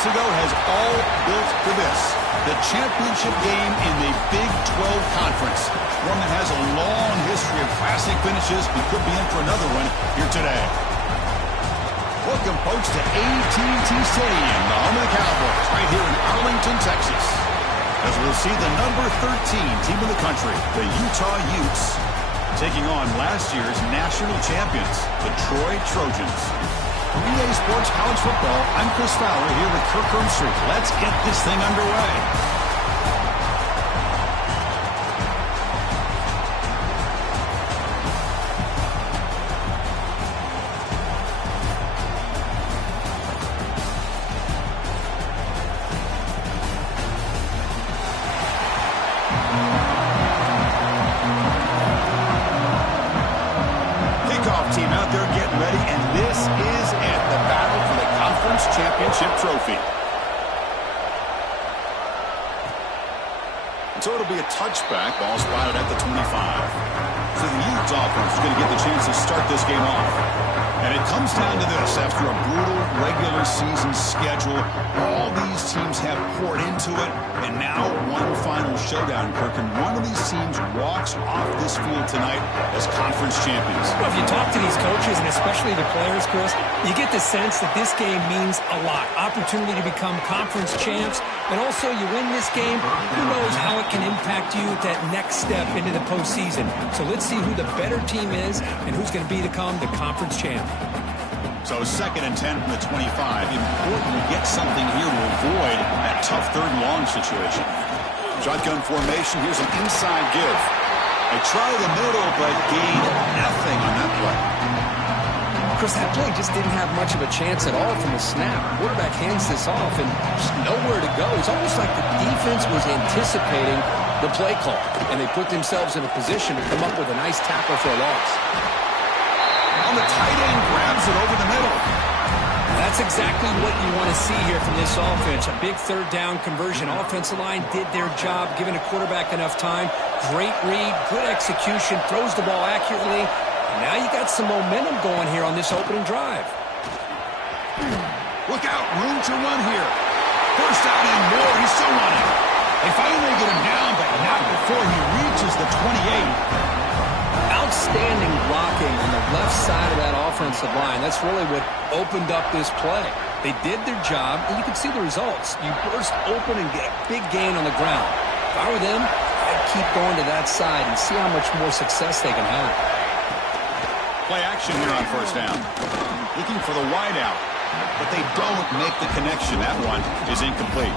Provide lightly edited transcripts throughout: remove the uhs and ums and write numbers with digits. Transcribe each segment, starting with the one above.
months ago has all built for this. The championship game in the Big 12 Conference. One that has a long history of classic finishes. We could be in for another one here today. Welcome, folks, to AT&T Stadium, the home of the Cowboys, right here in Arlington, Texas. As we'll see the number 13 team in the country, the Utah Utes, taking on last year's national champions, the Troy Trojans. From EA Sports College Football, I'm Chris Fowler here with Kirk Herbstreit. Let's get this thing underway. Team out there getting ready, and this is it, the battle for the conference championship trophy. And so it'll be a touchback, ball spotted at the 25. So the Utes offense is going to get the chance to start this game off. And it comes down to this. After a brutal regular season schedule, all these teams have poured into it, and now one final showdown, Kirk, and one of these teams walks off this field tonight as conference champions. Well, if you talk to these coaches, and especially the players, Chris, you get the sense that this game means a lot. Opportunity to become conference champs, and also you win this game, who knows how it can impact you at that next step into the postseason. So let's see who the better team is and who's going to become the conference champ. So 2nd and 10 from the 25. Important to get something here to avoid that tough 3rd and long situation. Shotgun formation. Here's an inside give. They try the middle, but gain nothing on that play. Chris, that play just didn't have much of a chance at all from the snap. Quarterback hands this off and just nowhere to go. It's almost like the defense was anticipating the play call, and they put themselves in a position to come up with a nice tackle for a loss. On the tight end, grabs it over the middle. That's exactly what you want to see here from this offense. A big 3rd down conversion. Offensive line did their job, giving a quarterback enough time. Great read, good execution, throws the ball accurately. And now you got some momentum going here on this opening drive. Look out, room to run here. First down and more, he's still running. They finally get him down, but not before he reaches the 28. Outstanding blocking on the left side of that offensive line. That's really what opened up this play. They did their job, and you can see the results. You burst open and get a big gain on the ground. If I were them, I'd keep going to that side and see how much more success they can have. Play action here on 1st down. Looking for the wide out, but they don't make the connection. That one is incomplete.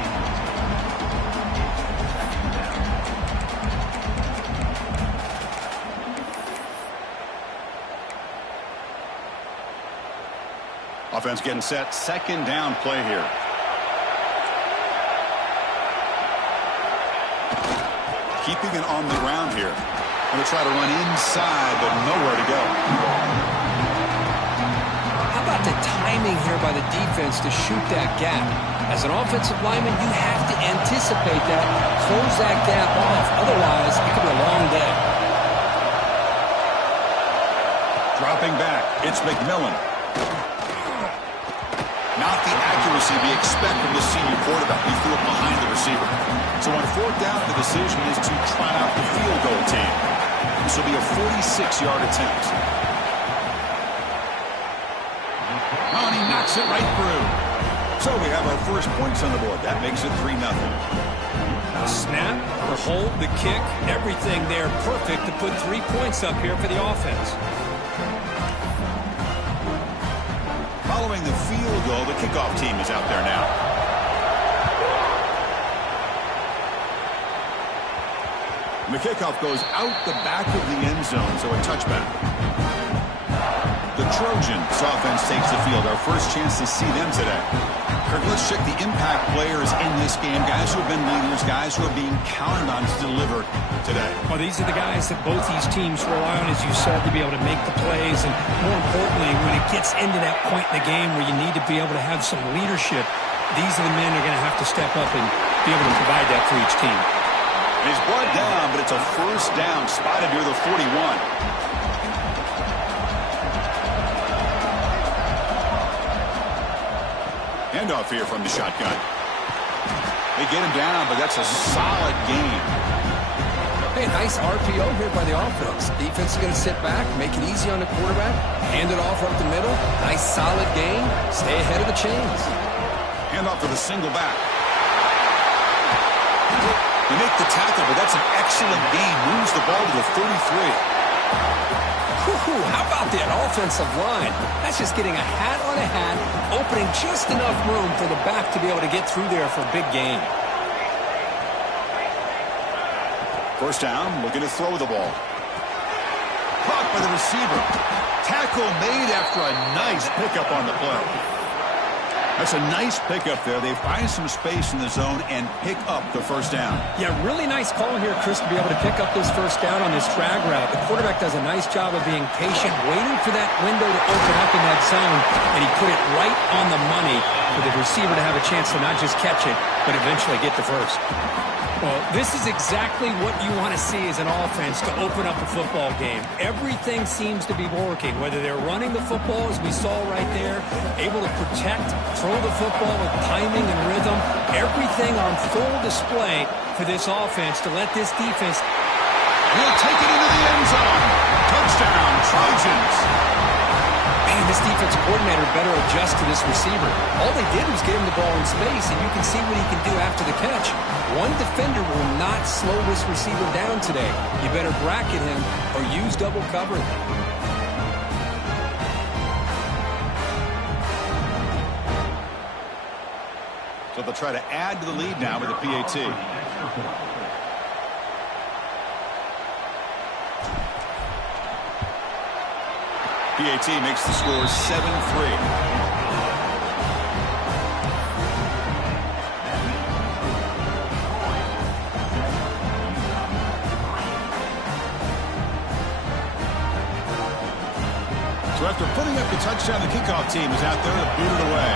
Offense getting set. 2nd down play here. Keeping it on the ground here. Going to try to run inside, but nowhere to go. How about the timing here by the defense to shoot that gap? As an offensive lineman, you have to anticipate that, close that gap off. Otherwise, it could be a long day. Dropping back, it's McMillan. Not the accuracy we expect from the senior quarterback. He threw it behind the receiver. So on 4th down, the decision is to try out the field goal team. This will be a 46-yard attempt. Oh, and he knocks it right through. So we have our first points on the board. That makes it 3-0. The snap, the hold, the kick, everything there perfect to put 3 points up here for the offense. Following the field goal, the kickoff team is out there now. And the kickoff goes out the back of the end zone, so a touchback. The Trojans offense takes the field. Our first chance to see them today. Kirk, let's check the impact players in this game. Guys who have been leaders, guys who are being counted on to deliver today. Well, these are the guys that both these teams rely on, as you said, to be able to make the plays. And more importantly, when it gets into that point in the game where you need to be able to have some leadership, these are the men who are going to have to step up and be able to provide that for each team. He's brought down, but it's a 1st down, spotted near the 41. Handoff here from the shotgun. They get him down, but that's a solid gain. Hey, nice RPO here by the offense. Defense is going to sit back, make it easy on the quarterback, hand it off up the middle. Nice solid gain. Stay ahead of the chains. Handoff to the single back. They make the tackle, but that's an excellent gain. Moves the ball to the 33. How about that offensive line? That's just getting a hat on a hat, opening just enough room for the back to be able to get through there for a big gain. First down, looking to throw the ball. Caught by the receiver. Tackle made after a nice pickup on the play. That's a nice pickup there. They find some space in the zone and pick up the first down. Yeah, really nice call here, Chris, to be able to pick up this first down on this drag route. The quarterback does a nice job of being patient, waiting for that window to open up in that zone, and he put it right on the money for the receiver to have a chance to not just catch it, but eventually get the first. Well, this is exactly what you want to see as an offense to open up a football game. Everything seems to be working, whether they're running the football, as we saw right there, able to protect, throw the football with timing and rhythm. Everything on full display for this offense to let this defense. He'll take it into the end zone. Touchdown, Trojans. Man, this defensive coordinator better adjust to this receiver. All they did was get him the ball in space, and you can see what he can do after the catch. One defender will not slow this receiver down today. You better bracket him or use double coverage. So they'll try to add to the lead now with a PAT. PAT makes the score 7-3. So after putting up the touchdown, the kickoff team is out there to boot it away.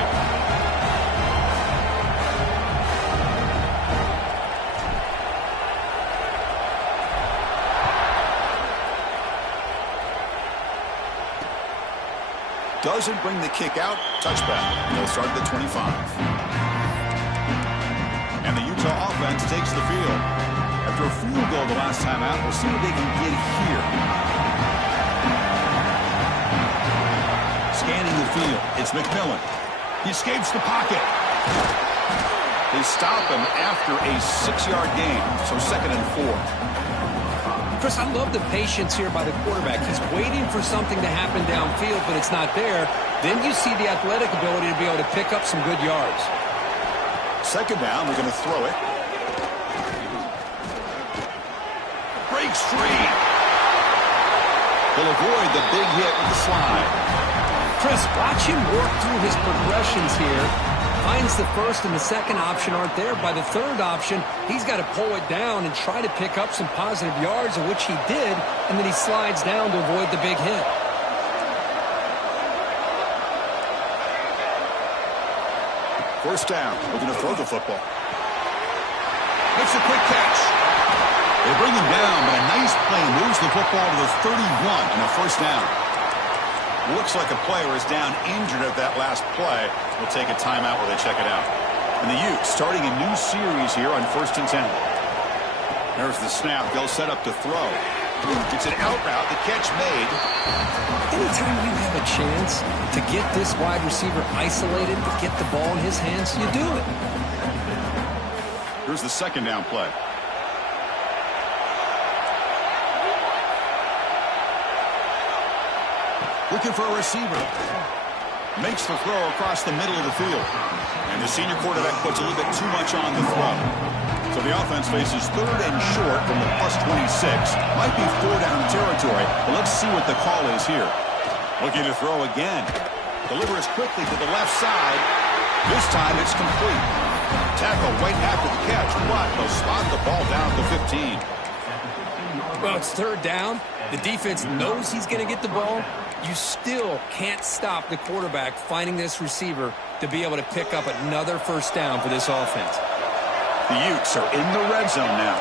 Doesn't bring the kick out. Touchback. They'll start at the 25. And the Utah offense takes the field. After a field goal the last time out, we'll see what they can get here. Scanning the field. It's McMillan. He escapes the pocket. They stop him after a 6-yard gain. So 2nd and 4. Chris, I love the patience here by the quarterback. He's waiting for something to happen downfield, but it's not there. Then you see the athletic ability to be able to pick up some good yards. 2nd down, we're going to throw it. Breaks free. He'll avoid the big hit with the slide. Chris, watch him work through his progressions here. Finds the first and the second option aren't there. By the third option, he's got to pull it down and try to pick up some positive yards, of which he did, and then he slides down to avoid the big hit. First down. We're going to throw the football. Makes a quick catch. They bring him down, but a nice play moves the football to the 31 and a first down. Looks like a player is down injured at that last play. We'll take a timeout while they check it out. And the Utes starting a new series here on 1st and 10. There's the snap. They'll set up to throw. It's an out route. The catch made. Anytime you have a chance to get this wide receiver isolated, to get the ball in his hands, you do it. Here's the 2nd down play. Looking for a receiver. Makes the throw across the middle of the field. And the senior quarterback puts a little bit too much on the throw. So the offense faces 3rd and short from the +26. Might be 4-down territory, but let's see what the call is here. Looking to throw again. Delivers quickly to the left side. This time it's complete. Tackle right after the catch, but they'll spot the ball down to 15. Well, it's 3rd down. The defense knows he's going to get the ball. You still can't stop the quarterback finding this receiver to be able to pick up another first down for this offense. The Utes are in the red zone now.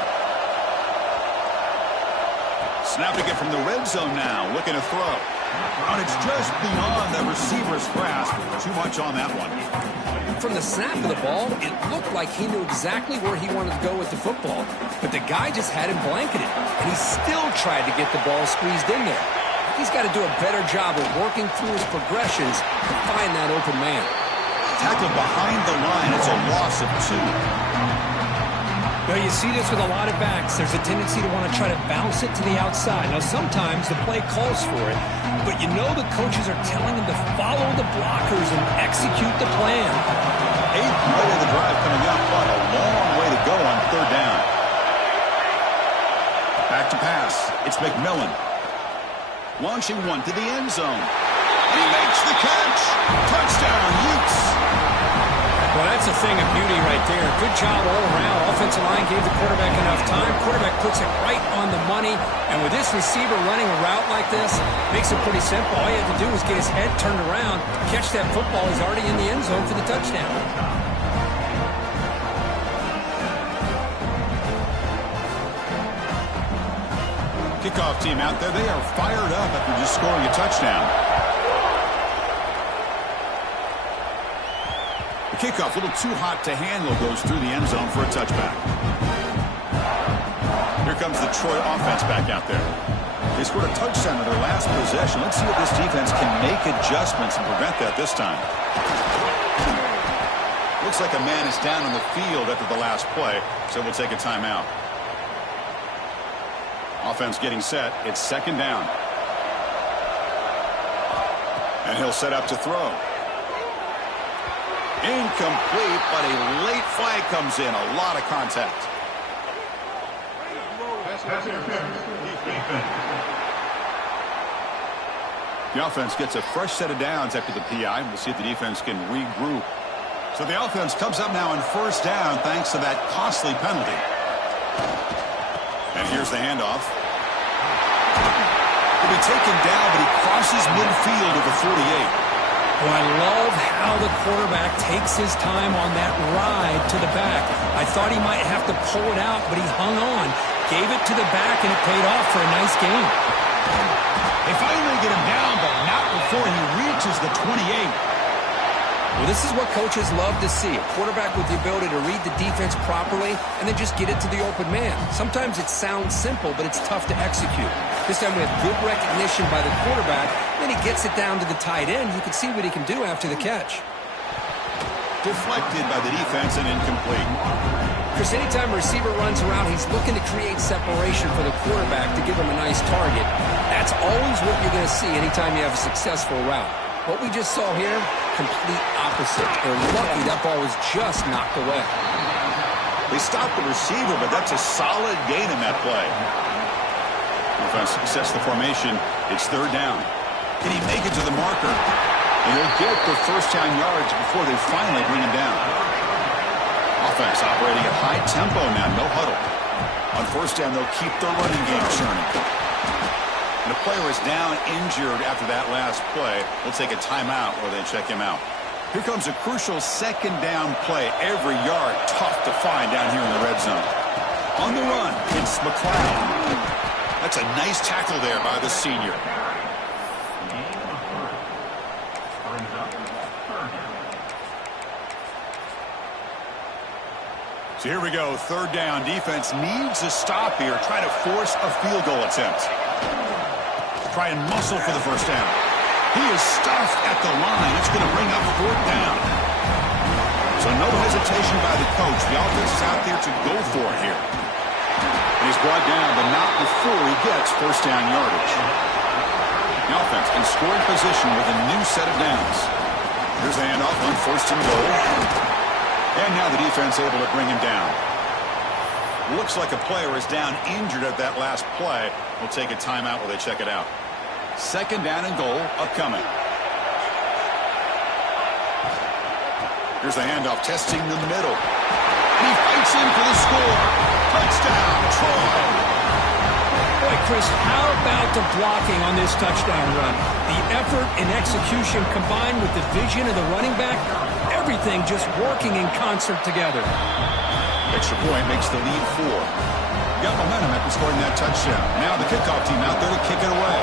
Snapping it from the red zone now, looking to throw. And it's just beyond the receiver's grasp. Too much on that one. From the snap of the ball, it looked like he knew exactly where he wanted to go with the football. But the guy just had him blanketed, and he still tried to get the ball squeezed in there. He's got to do a better job of working through his progressions to find that open man. Tackled behind the line. It's a loss of 2. Well, you see this with a lot of backs. There's a tendency to want to try to bounce it to the outside. Now, sometimes the play calls for it, but you know the coaches are telling them to follow the blockers and execute the plan. 8th play of the drive coming up, but a long way to go on 3rd down. Back to pass. It's McMillan. Launching one to the end zone. He makes the catch. Touchdown, Utes. Well, that's a thing of beauty right there. Good job all around. Offensive line gave the quarterback enough time. Quarterback puts it right on the money. And with this receiver running a route like this, makes it pretty simple. All you have to do is get his head turned around, catch that football. He's already in the end zone for the touchdown. Kickoff team out there. They are fired up after just scoring a touchdown. The kickoff, a little too hot to handle, goes through the end zone for a touchback. Here comes the Troy offense back out there. They scored a touchdown in their last possession. Let's see if this defense can make adjustments and prevent that this time. Looks like a man is down on the field after the last play, so we'll take a timeout. Offense getting set. It's 2nd down. And he'll set up to throw. Incomplete, but a late flag comes in. A lot of contact. The offense gets a fresh set of downs after the PI. We'll see if the defense can regroup. So the offense comes up now on 1st down thanks to that costly penalty. And here's the handoff. He'll be taken down, but he crosses midfield of the 48. Well, I love how the quarterback takes his time on that ride to the back. I thought he might have to pull it out, but he hung on, gave it to the back, and it paid off for a nice gain. They finally get him down, but not before he reaches the 28. Well, this is what coaches love to see. A quarterback with the ability to read the defense properly and then just get it to the open man. Sometimes it sounds simple, but it's tough to execute. This time we have good recognition by the quarterback. Then he gets it down to the tight end. You can see what he can do after the catch. Deflected by the defense and incomplete. Chris, anytime a receiver runs around, he's looking to create separation for the quarterback to give him a nice target. That's always what you're going to see anytime you have a successful route. What we just saw here, complete opposite. They're lucky that ball was just knocked away. They stopped the receiver, but that's a solid gain in that play. Defense success the formation. It's 3rd down. Can he make it to the marker? And he'll get the 1st down yards before they finally bring him down. Offense operating at high tempo now, no huddle. On 1st down, they'll keep their running game churning. And the player is down injured after that last play. We'll take a timeout where they check him out. Here comes a crucial 2nd down play. Every yard tough to find down here in the red zone. On the run, it's McLeod. That's a nice tackle there by the senior. So here we go, 3rd down. Defense needs a stop here. Try to force a field goal attempt. Try and muscle for the 1st down. He is stuffed at the line. It's going to bring up 4th down. So no hesitation by the coach. The offense is out there to go for it here. And he's brought down, but not before he gets 1st down yardage. The offense in scoring position with a new set of downs. Here's the handoff on 1st and goal. And now the defense able to bring him down. Looks like a player is down injured at that last play. We'll take a timeout while they check it out. 2nd down and goal upcoming. Here's the handoff, testing the middle. And he fights in for the score. Touchdown, Troy. Boy, Chris, how about the blocking on this touchdown run? The effort and execution combined with the vision of the running back, everything just working in concert together. Extra point makes the lead 4. Got momentum after scoring that touchdown. Now the kickoff team out there to kick it away.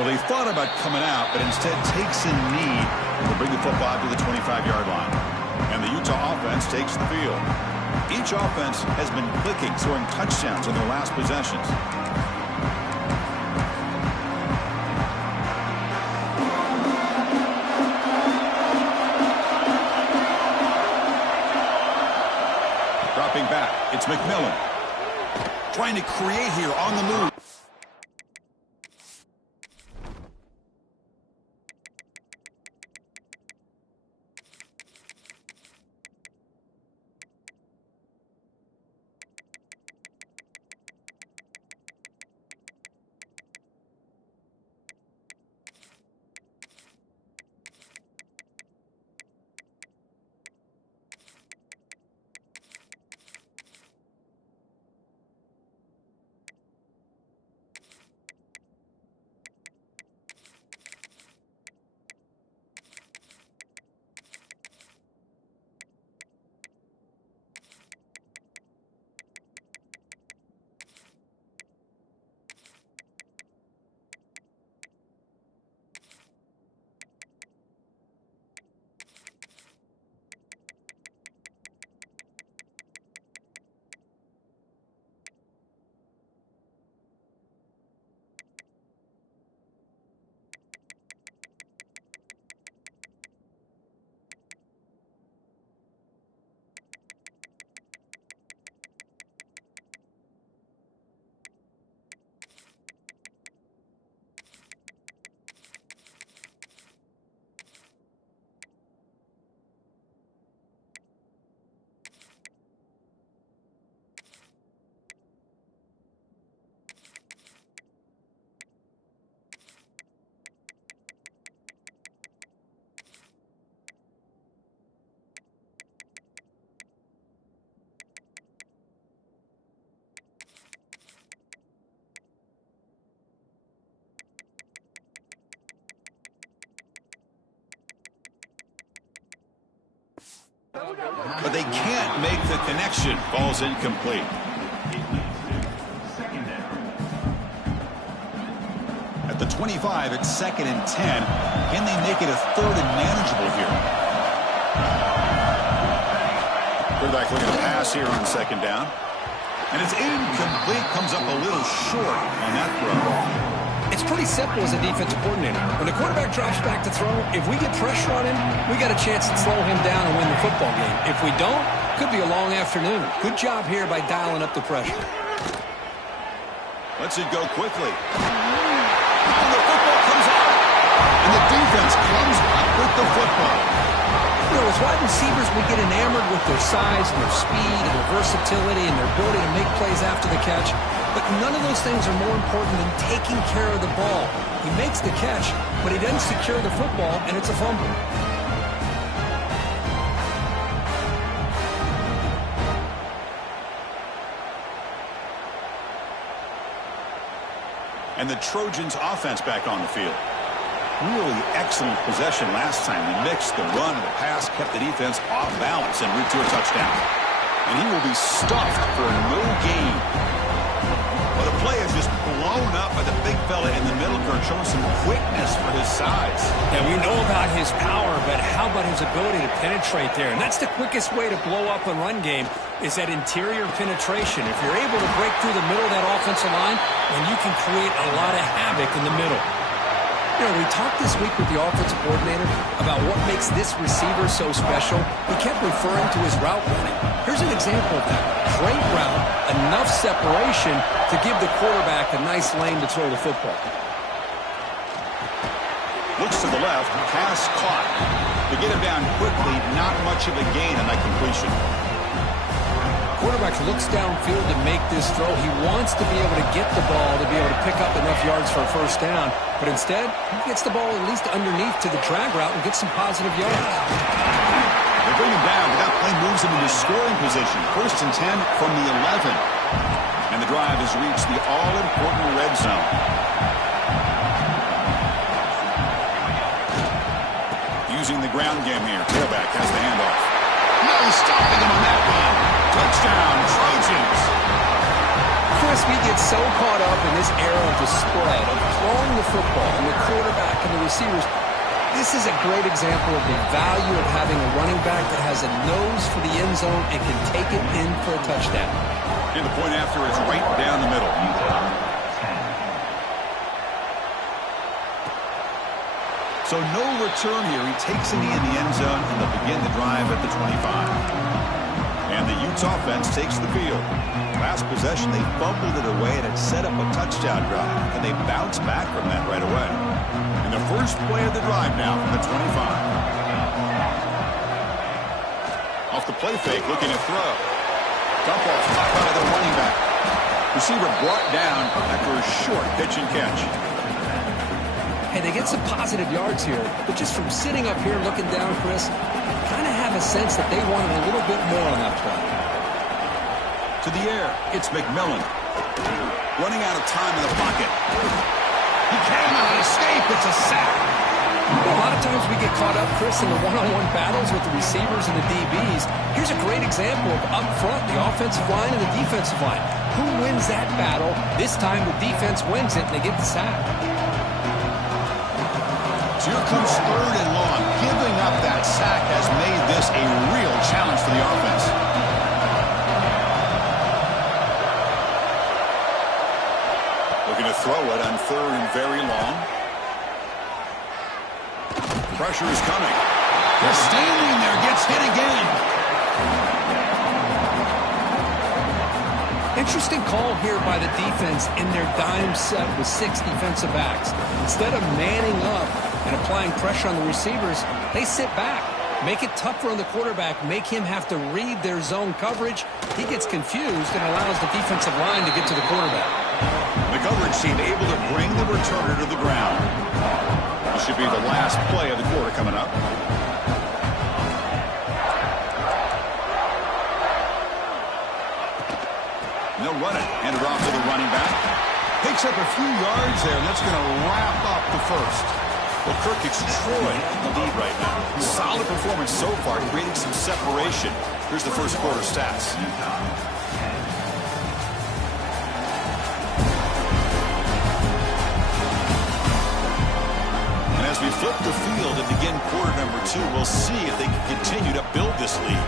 Well, he thought about coming out, but instead takes a knee to bring the football to the 25-yard line. And the Utah offense takes the field. Each offense has been clicking, scoring touchdowns in their last possessions. Dropping back, it's McMillan. Trying to create here on the move. But they can't make the connection. Ball's incomplete. At the 25, it's 2nd and 10. Can they make it a 3rd and manageable here? Quarterback looking to pass here on 2nd down. And it's incomplete. Comes up a little short on that throw. It's pretty simple as a defensive coordinator. When the quarterback drops back to throw, if we get pressure on him, we got a chance to slow him down and win the football game. If we don't, could be a long afternoon. Good job here by dialing up the pressure. Lets it go quickly. And the football comes out. And the defense comes up with the football. You know, as wide receivers, we get enamored with their size, their speed, and their versatility, and their ability to make plays after the catch. But none of those things are more important than taking care of the ball. He makes the catch, but he doesn't secure the football, and it's a fumble. And the Trojans offense back on the field. Really excellent possession last time. They mixed the run and the pass, kept the defense off balance, and route to a touchdown. And he will be stuffed for no gain. But the play is just blown up by the big fella in the middle, Kurt, showing some quickness for his size. Yeah, we know about his power, but how about his ability to penetrate there? And that's the quickest way to blow up a run game is that interior penetration. If you're able to break through the middle of that offensive line, then you can create a lot of havoc in the middle. You know, we talked this week with the offensive coordinator about what makes this receiver so special. He kept referring to his route running. Here's an example of that. Great route, enough separation to give the quarterback a nice lane to throw the football. Looks to the left, pass caught. To get him down quickly, not much of a gain on that completion. Quarterback looks downfield to make this throw. He wants to be able to get the ball to be able to pick up enough yards for a first down. But instead, he gets the ball at least underneath to the drag route and gets some positive yards. They bring him down, but that play moves him into scoring position. 1st and 10 from the 11. And the drive has reached the all-important red zone. Using the ground game here. Tailback has the handoff. No stopping him on that one. Touchdown, Trojans. Chris, we get so caught up in this era of the spread, of throwing the football, and the quarterback and the receivers. This is a great example of the value of having a running back that has a nose for the end zone and can take it in for a touchdown. And the point after is right down the middle. So no return here. He takes a knee in the end zone, and they'll begin the drive at the 25. And the Utes offense takes the field. Last possession, they fumbled it away and had set up a touchdown drive, and they bounced back from that right away. And the first play of the drive now from the 25. Off the play fake, looking to throw. Dump off, caught by the running back. Receiver brought down after a short pitch and catch. Hey, they get some positive yards here, but just from sitting up here looking down, Chris, kind of have a sense that they wanted a little bit more on that play. To the air, it's McMillan. Running out of time in the pocket. He cannot escape. It's a sack. A lot of times we get caught up, Chris, in the one-on-one battles with the receivers and the DBs. Here's a great example of up front, the offensive line and the defensive line. Who wins that battle? This time the defense wins it, and they get the sack. So here comes third and long. Giving up that sack has made this a real challenge for the offense. Looking to throw it on third and very long. Pressure is coming. They're standing there, gets hit again. Interesting call here by the defense in their dime set with 6 defensive backs. Instead of manning up and applying pressure on the receivers, they sit back, make it tougher on the quarterback, make him have to read their zone coverage. He gets confused and allows the defensive line to get to the quarterback. The coverage team able to bring the returner to the ground. This should be the last play of the quarter coming up. And they'll run it. Hand it off to the running back. Picks up a few yards there, and that's going to wrap up the first. Well, Kirk, it's Troy in the lead right now. Solid performance so far, creating some separation. Here's the first quarter stats. And as we flip the field and begin quarter number 2, we'll see if they can continue to build this lead.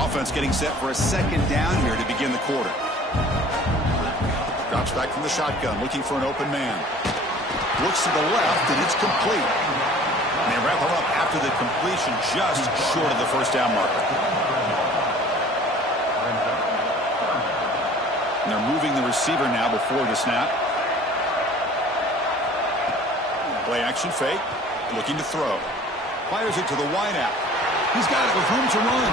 Offense getting set for a second down here to begin the quarter. Drops back from the shotgun, looking for an open man. Looks to the left, and it's complete. And they wrap him up after the completion, just short of the first down marker. And they're moving the receiver now before the snap. Play action fake, looking to throw. Fires it to the wideout. He's got it with room to run.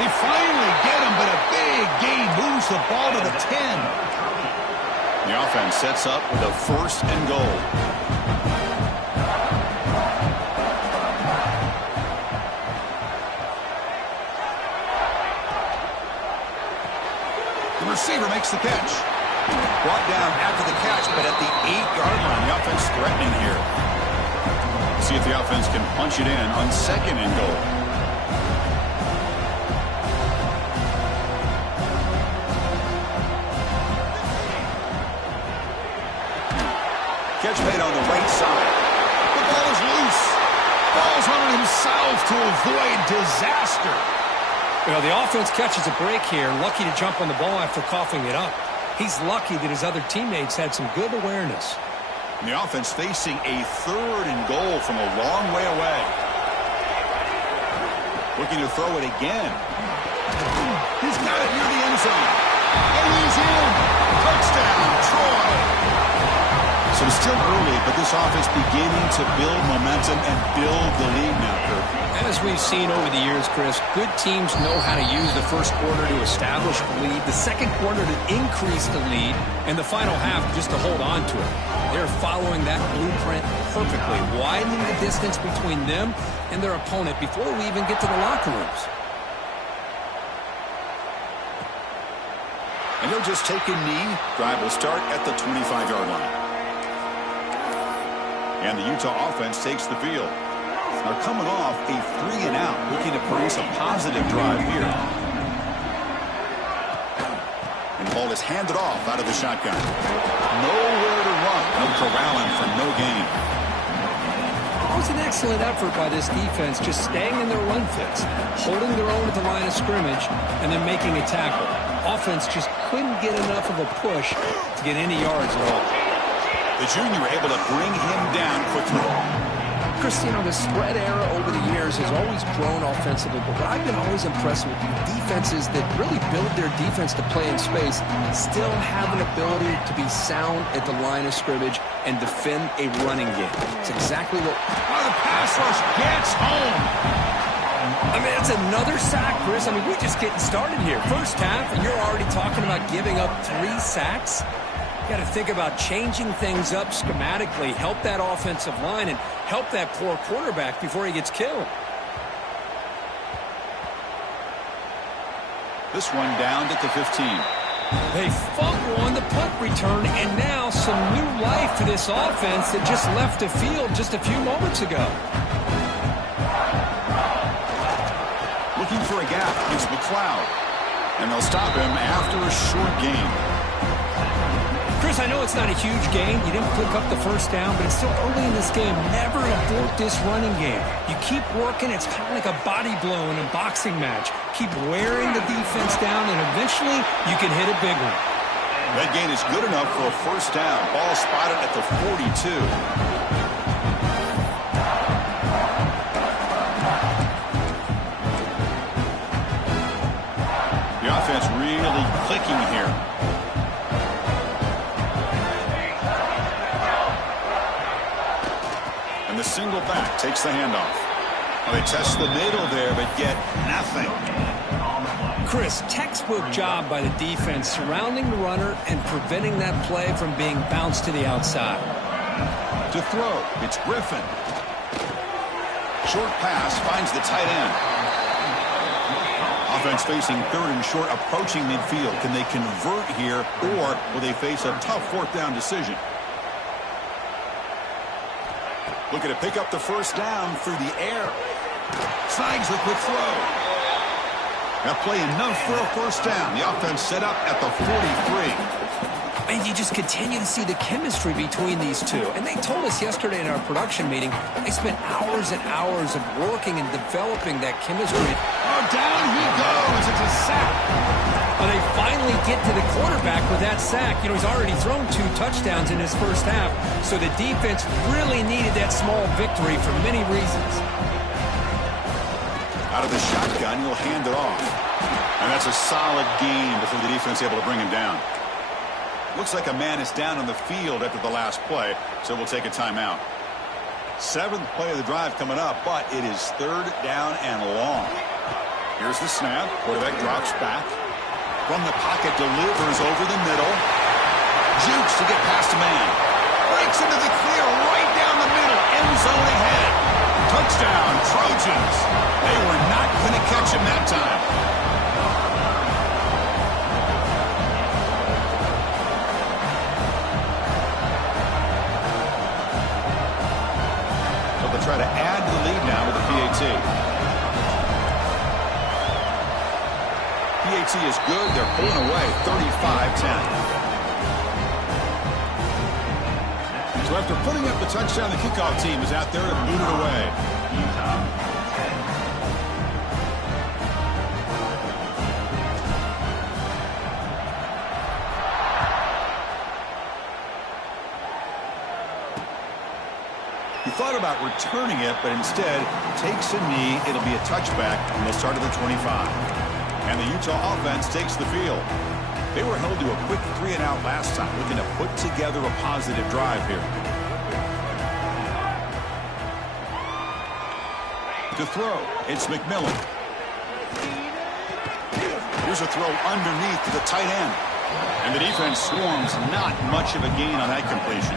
They finally get him, but a big gain moves the ball to the 10. The offense sets up with a first and goal. The receiver makes the catch. Brought down after the catch, but at the 8-yard line, the offense threatening here. See if the offense can punch it in on second and goal. Catch made on the right side. The ball is loose. Ball's on himself to avoid disaster. You know, the offense catches a break here, lucky to jump on the ball after coughing it up. He's lucky that his other teammates had some good awareness. And the offense facing a third and goal from a long way away. Looking to throw it again. He's got it near the end zone. And he's in. Touchdown, Troy. So it's still early, but this offense beginning to build momentum and build the lead now, Kirk. As we've seen over the years, Chris, good teams know how to use the first quarter to establish the lead, the second quarter to increase the lead, and the final half just to hold on to it. They're following that blueprint perfectly, widening the distance between them and their opponent before we even get to the locker rooms. And he'll just take a knee. Drive will start at the 25-yard line. And the Utah offense takes the field. They're coming off a 3-and-out, looking to produce a positive drive here. ball is handed off out of the shotgun. Nowhere to run. No corralling for no gain. It was an excellent effort by this defense, just staying in their run fits, holding their own at the line of scrimmage, and then making a tackle. Offense just couldn't get enough of a push to get any yards at all. The junior able to bring him down quickly. Chris, the spread era over the years has always grown offensively, but what I've been always impressed with defenses that really build their defense to play in space still have an ability to be sound at the line of scrimmage and defend a running game. It's exactly what... Oh, the pass rush gets home. I mean, that's another sack, Chris. I mean, we're just getting started here. First half, and you're already talking about giving up 3 sacks? Got to think about changing things up schematically, help that offensive line, and help that poor quarterback before he gets killed. This one down at the 15. They fumble on the punt return, and now some new life for this offense that just left the field just a few moments ago. Looking for a gap. It's McLeod. And they'll stop him after a short gain. Chris, I know it's not a huge gain. You didn't pick up the first down, but it's still early in this game. Never abort this running game. You keep working. It's kind of like a body blow in a boxing match. Keep wearing the defense down, and eventually you can hit a big one. That gain is good enough for a first down. Ball spotted at the 42. The offense really clicking here. And the single back takes the handoff. Well, they test the middle there, but get nothing. Chris, textbook job by the defense surrounding the runner and preventing that play from being bounced to the outside. To throw, it's Griffin. Short pass finds the tight end. Offense facing 3rd and short, approaching midfield. Can they convert here, or will they face a tough 4th down decision? Looking to pick up the first down through the air. Slides the quick throw. That play enough for a first down. The offense set up at the 43. And you just continue to see the chemistry between these two. And they told us yesterday in our production meeting, they spent hours and hours of working and developing that chemistry. Oh, down he goes. It's a sack. Well, they finally get to the quarterback with that sack. He's already thrown 2 touchdowns in his first half, so the defense really needed that small victory for many reasons. Out of the shotgun, he'll hand it off. And that's a solid gain before the defense is able to bring him down. Looks like a man is down on the field after the last play, so we'll take a timeout. 7th play of the drive coming up, but it is 3rd down and long. Here's the snap. Quarterback drops back. From the pocket, delivers over the middle. Jukes to get past a man. Breaks into the clear right down the middle. End zone ahead. Touchdown, Trojans. They were not going to catch him that time. So they'll try to add to the lead now with the PAT. PAT is good. They're pulling away 35-10. So after putting up the touchdown, the kickoff team is out there to boot it away. He thought about returning it, but instead takes a knee. It'll be a touchback, and they'll start at the 25. And the Utah offense takes the field. They were held to a quick 3-and-out last time, looking to put together a positive drive here. To throw, it's McMillan. Here's a throw underneath to the tight end. And the defense swarms, not much of a gain on that completion.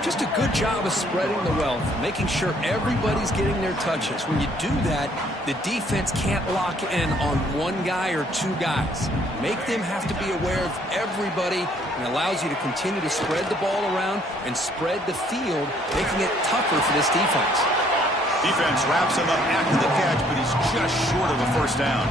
Just a good job of spreading the wealth, making sure everybody's getting their touches. When you do that, the defense can't lock in on one guy or 2 guys. Make them have to be aware of everybody, and allows you to continue to spread the ball around and spread the field, making it tougher for this defense. Defense wraps him up after the catch, but he's just short of a first down.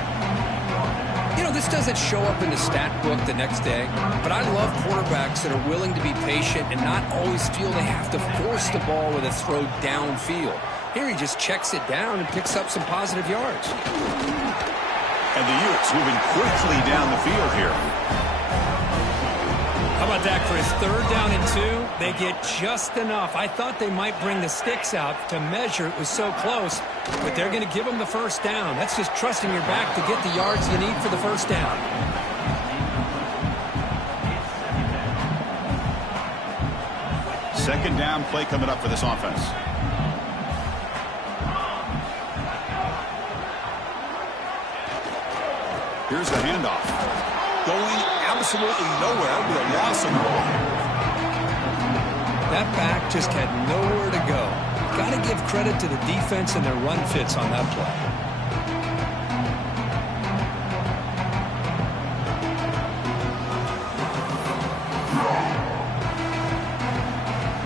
You know, this doesn't show up in the stat book the next day, but I love quarterbacks that are willing to be patient and not always feel they have to force the ball with a throw downfield. Here he just checks it down and picks up some positive yards. And the Utes moving quickly down the field here. How about that, Chris? 3rd down and 2. They get just enough. I thought they might bring the sticks out to measure. It was so close, but they're going to give them the 1st down. That's just trusting your back to get the yards you need for the 1st down. Second down play coming up for this offense. Here's the handoff. Going absolutely nowhere with a loss of the ball. That back just had nowhere to go. Got to give credit to the defense and their run fits on that play.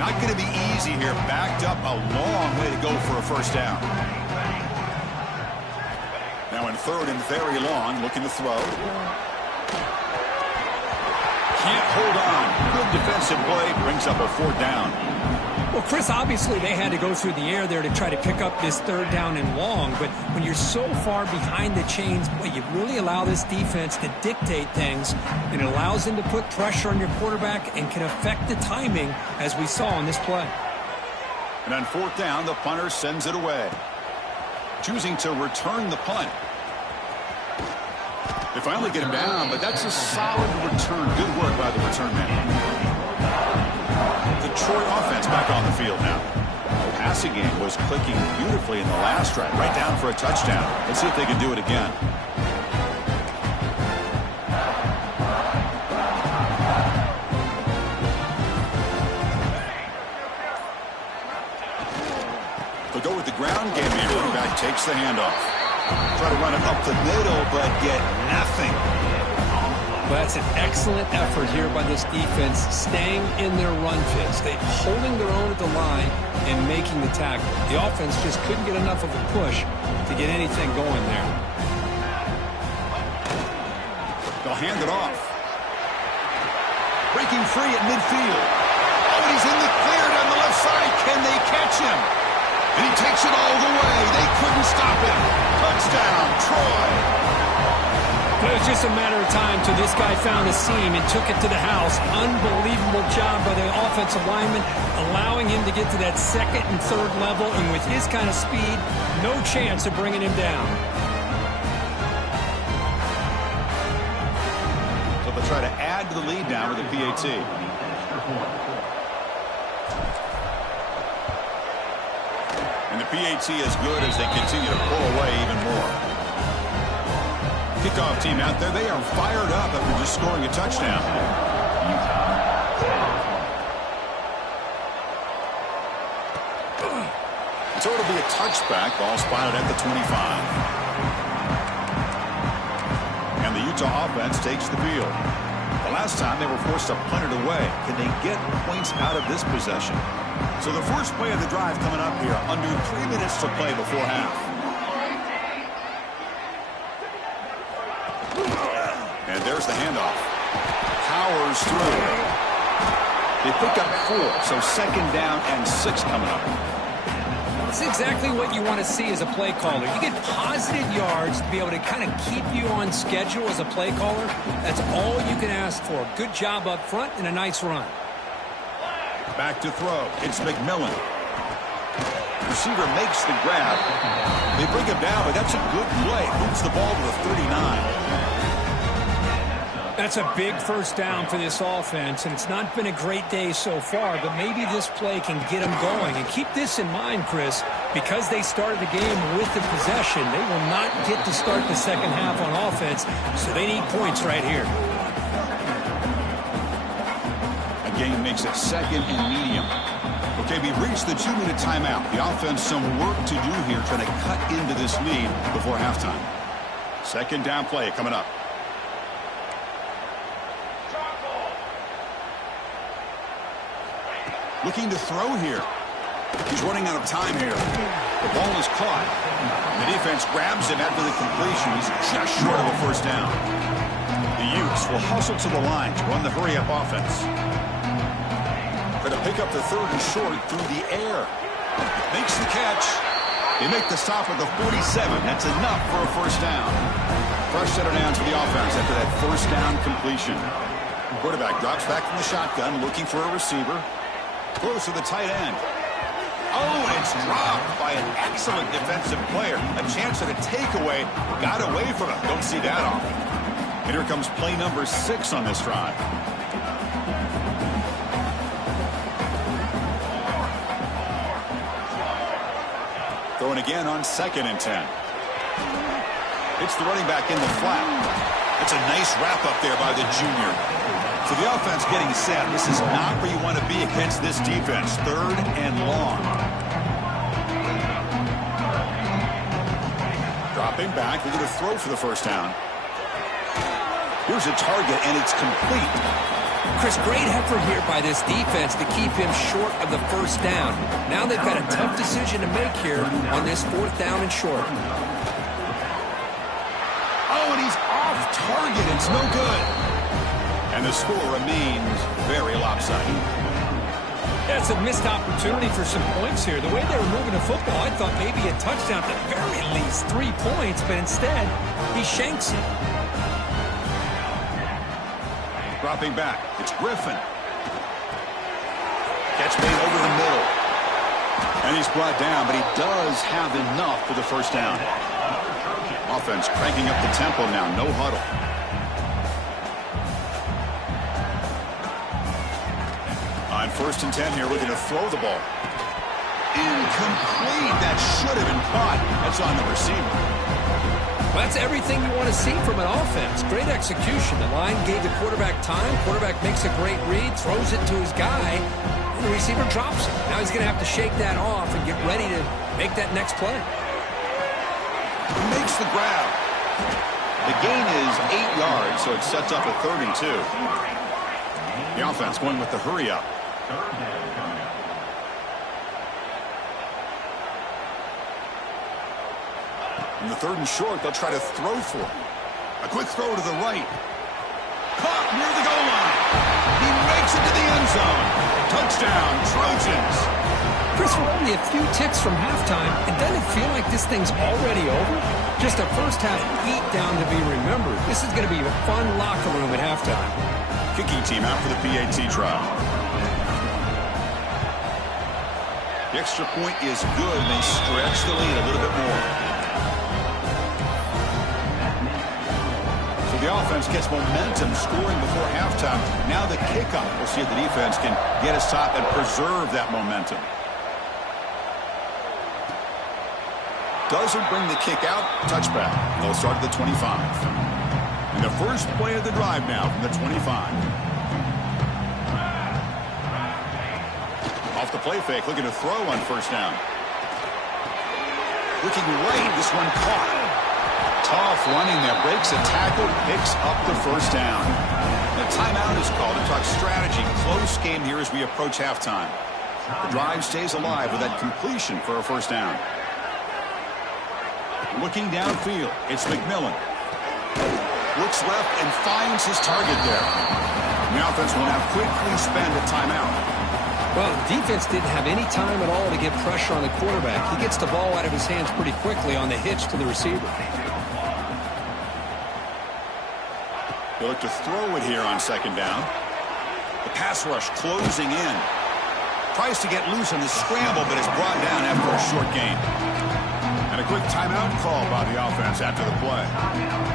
Not going to be easy here. Backed up a long way to go for a 1st down. Now in 3rd and very long, looking to throw. Can't hold on. Good defensive play. Brings up a 4th down. Well, Chris, obviously they had to go through the air there to try to pick up this 3rd down and long, but when you're so far behind the chains, boy, you really allow this defense to dictate things, and it allows them to put pressure on your quarterback and can affect the timing, as we saw on this play. And on 4th down, the punter sends it away. Choosing to return the punt. They finally get him down, but that's a solid return. Good work by the return man. The Troy offense back on the field now. The passing game was clicking beautifully in the last drive. Right down for a touchdown. Let's see if they can do it again. They'll go with the ground game here. Running back takes the handoff. Try to run it up the middle, but get nothing. Well, that's an excellent effort here by this defense, staying in their run fits. They're holding their own at the line and making the tackle. The offense just couldn't get enough of a push to get anything going there. They'll hand it off. Breaking free at midfield. Oh, he's in the clear down the left side. Can they catch him? And he takes it all the way. They couldn't stop him. Touchdown, Troy. It was just a matter of time till this guy found a seam and took it to the house. Unbelievable job by the offensive lineman, allowing him to get to that 2nd and 3rd level, and with his kind of speed, no chance of bringing him down. So they'll try to add to the lead now with the PAT. And the PAT is good as they continue to pull away even more. Kickoff team out there. They are fired up after just scoring a touchdown. So it'll be a touchback. Ball spotted at the 25. And the Utah offense takes the field. The last time they were forced to punt it away. Can they get points out of this possession? So the first play of the drive coming up here. Under 3 minutes to play before half. And there's the handoff. Powers through. They pick up 4, so 2nd down and 6 coming up. That's exactly what you want to see as a play caller. You get positive yards to be able to kind of keep you on schedule as a play caller. That's all you can ask for. Good job up front and a nice run. Back to throw. It's McMillan. Receiver makes the grab. They bring him down, but that's a good play. Moves the ball to the 39. That's a big 1st down for this offense, and it's not been a great day so far, but maybe this play can get them going. And keep this in mind, Chris, because they started the game with the possession, they will not get to start the 2nd half on offense, so they need points right here. Again, makes it 2nd and medium. Okay, we've reached the 2-minute timeout. The offense some work to do here, trying to cut into this lead before halftime. 2nd down play coming up. Looking to throw here. He's running out of time here. The ball is caught. The defense grabs him after the completion. He's just short of a 1st down. The Utes will hustle to the line to run the hurry-up offense. Going to pick up the 3rd and short through the air. Makes the catch. They make the stop at the 47. That's enough for a first down. Fresh set of downs for the offense after that first down completion. Quarterback drops back from the shotgun, looking for a receiver. Throws to the tight end. Oh, and it's dropped by an excellent defensive player. A chance at a takeaway. Got away from him. Don't see that often. And here comes play number 6 on this drive. Throwing again on 2nd and 10. It's the running back in the flat. That's a nice wrap-up there by the junior. So the offense getting set. This is not where you want to be against this defense. 3rd and long. Dropping back. We're going to throw for the first down. Here's a target, and it's complete. Chris, great effort here by this defense to keep him short of the first down. Now they've got a tough decision to make here on this 4th down and short. Oh, and he's off target. It's no good. And the score remains very lopsided. That's a missed opportunity for some points here. The way they were moving the football, I thought maybe a touchdown, at the very least 3 points, but instead he shanks it. Dropping back. It's Griffin. Catch made over the middle. And he's brought down, but he does have enough for the first down. Offense cranking up the tempo now. No huddle. On 1st and 10 here, we're going to throw the ball. Incomplete. That should have been caught. That's on the receiver. Well, that's everything you want to see from an offense. Great execution. The line gave the quarterback time. Quarterback makes a great read, throws it to his guy, and the receiver drops it. Now he's going to have to shake that off and get ready to make that next play. Makes the grab. The gain is 8 yards, so it sets up a 3rd and 2. The offense going with the hurry-up. In the 3rd and short, they'll try to throw for it. A quick throw to the right. Caught near the goal line. He makes it to the end zone. Touchdown, Trojans. Chris, we're only a few ticks from halftime, and doesn't it feel like this thing's already over? Just a first-half beatdown to be remembered. This is going to be a fun locker room at halftime. Kicking team out for the PAT trial. The extra point is good, and they stretch the lead a little bit more. The offense gets momentum scoring before halftime. Now the kickoff. We'll see if the defense can get a stop and preserve that momentum. Doesn't bring the kick out. Touchback. They'll start at the 25. And the first play of the drive now from the 25. Off the play fake. Looking to throw on first down. Looking right. This one caught. Tough running there, breaks a tackle, picks up the first down. The timeout is called to talk strategy. Close game here as we approach halftime. The drive stays alive with that completion for a first down. Looking downfield, it's McMillan. Looks left and finds his target there. And the offense will now quickly spend a timeout. Well, the defense didn't have any time at all to get pressure on the quarterback. He gets the ball out of his hands pretty quickly on the hitch to the receiver. They look to throw it here on 2nd down. The pass rush closing in. Tries to get loose on the scramble, but is brought down after a short gain. And a quick timeout call by the offense after the play.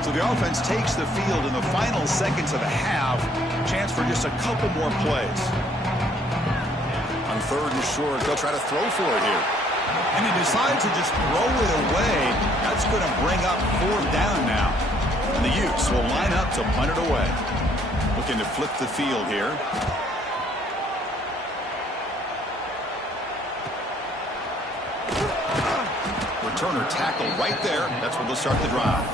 So the offense takes the field in the final seconds of the half. Chance for just a couple more plays. On 3rd and short, they'll try to throw for it here. And they decide to just throw it away. That's going to bring up 4th down now. And the Utes will line up to punt it away. Looking to flip the field here. Returner tackle right there. That's where they'll start the drive.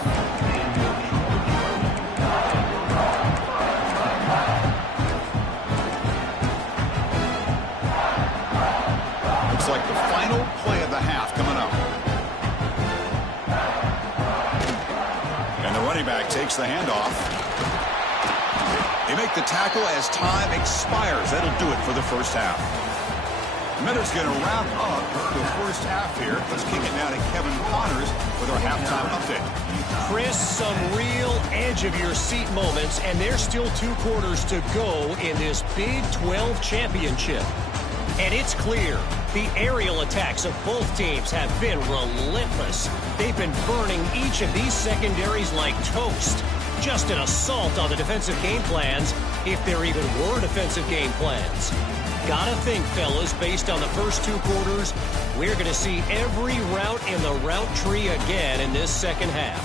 Looks like the final play of the half coming up. And the running back takes the handoff. They make the tackle as time expires. That'll do it for the first half. Miller's going to wrap up the first half here. Let's kick it now to Kevin Connors with our halftime update. Chris, some real edge-of-your-seat moments, and there's still 2 quarters to go in this Big 12 championship. And it's clear, the aerial attacks of both teams have been relentless. They've been burning each of these secondaries like toast. Just an assault on the defensive game plans, if there even were defensive game plans. Gotta think, fellas, based on the first 2 quarters, we're going to see every route in the route tree again in this second half.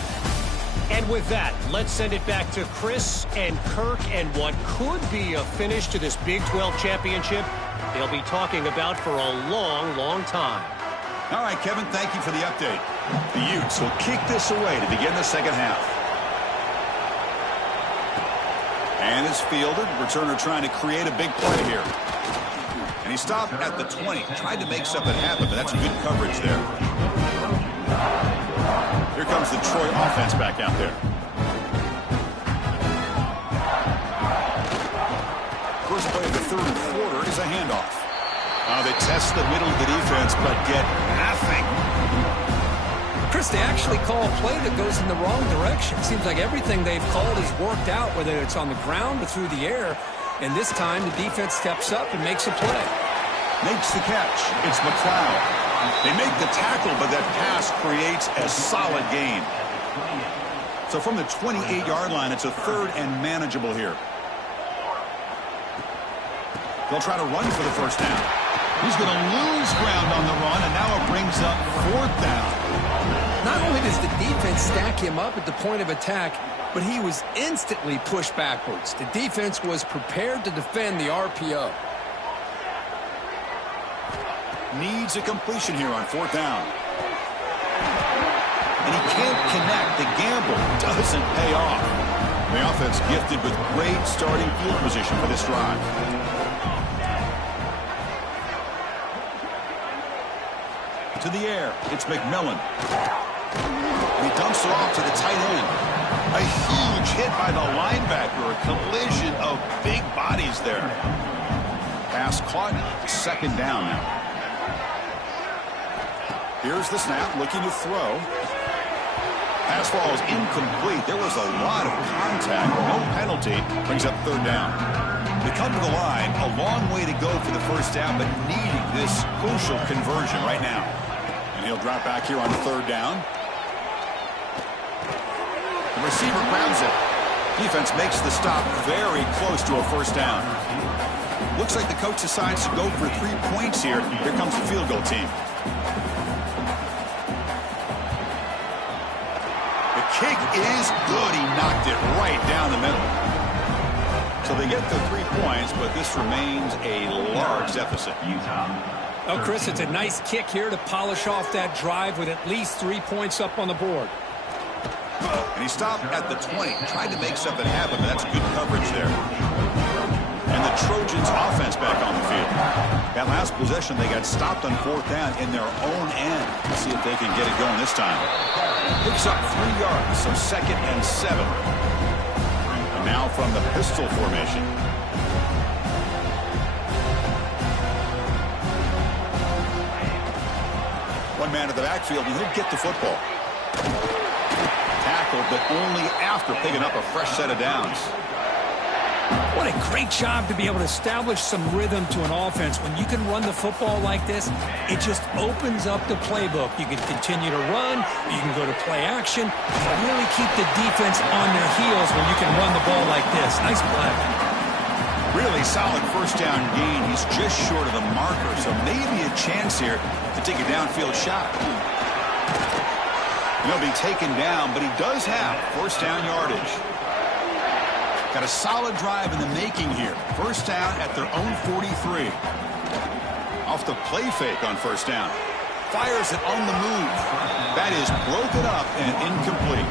And with that, let's send it back to Chris and Kirk and what could be a finish to this Big 12 championship they'll be talking about for a long, long time. All right, Kevin, thank you for the update. The Utes will kick this away to begin the second half. And it's fielded. Returner trying to create a big play here. And he stopped at the 20. Tried to make something happen, but that's good coverage there. Here comes the Troy offense back out there. First play of the third quarter is a handoff. They test the middle of the defense, but get nothing. Chris, they actually call a play that goes in the wrong direction. Seems like everything they've called has worked out, whether it's on the ground or through the air. And this time, the defense steps up and makes a play. Makes the catch. It's McLeod. They make the tackle, but that pass creates a solid gain. So from the 28-yard line, it's a third and manageable here. They'll try to run for the first down. He's going to lose ground on the run, and now it brings up 4th down. Not only does the defense stack him up at the point of attack, but he was instantly pushed backwards. The defense was prepared to defend the RPO. Needs a completion here on 4th down. And he can't connect. The gamble doesn't pay off. The offense gifted with great starting field position for this drive. To the air, it's McMillan. He dumps it off to the tight end. A huge hit by the linebacker. A collision of big bodies there. Pass caught. 2nd down now. Here's the snap, looking to throw. Pass ball is incomplete. There was a lot of contact. No penalty. Brings up 3rd down. They come to the line. A long way to go for the first down, but needing this crucial conversion right now. And he'll drop back here on 3rd down. The receiver grabs it. Defense makes the stop very close to a first down. Looks like the coach decides to go for 3 points here. Here comes the field goal team. The kick is good. He knocked it right down the middle. So they get the 3 points, but this remains a large deficit. Oh, Chris, it's a nice kick here to polish off that drive with at least 3 points up on the board. And he stopped at the 20. Tried to make something happen, but that's good coverage there. And the Trojans offense back on the field. That last possession, they got stopped on 4th down in their own end. Let's see if they can get it going this time. Picks up 3 yards, so 2nd and 7. And now from the pistol formation. One man at the backfield, and he'll get the football. Tackled, but only after picking up a fresh set of downs. What a great job to be able to establish some rhythm to an offense. When you can run the football like this, it just opens up the playbook. You can continue to run, you can go to play action, and really keep the defense on their heels when you can run the ball like this. Nice play. Really solid first down gain. He's just short of the marker, so maybe a chance here to take a downfield shot. He'll be taken down, but he does have first down yardage. Got a solid drive in the making here. First down at their own 43. Off the play fake on first down. Fires it on the move. That is broken up and incomplete.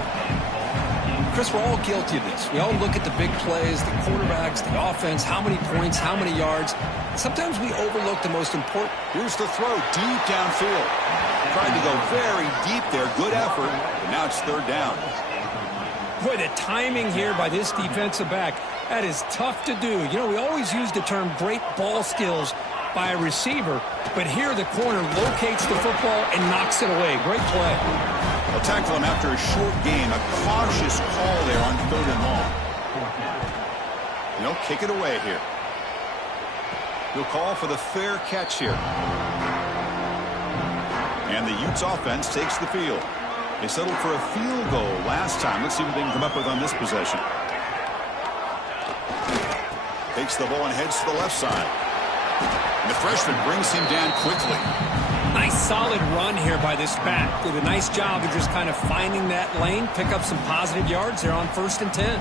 Chris, we're all guilty of this. We all look at the big plays, the quarterbacks, the offense, how many points, how many yards. Sometimes we overlook the most important. Here's the throw deep downfield. Tried to go very deep there. Good effort, but now it's 3rd down. Boy, the timing here by this defensive back, that is tough to do. You know, we always use the term great ball skills by a receiver, but here the corner locates the football and knocks it away. Great play. They'll tackle him after a short gain. A cautious call there on 3rd and long. They'll kick it away here. He'll call for the fair catch here. And the Utes offense takes the field. They settled for a field goal last time. Let's see what they can come up with on this possession. Takes the ball and heads to the left side. And the freshman brings him down quickly. Nice solid run here by this back. Did a nice job of just kind of finding that lane, pick up some positive yards there on 1st and 10.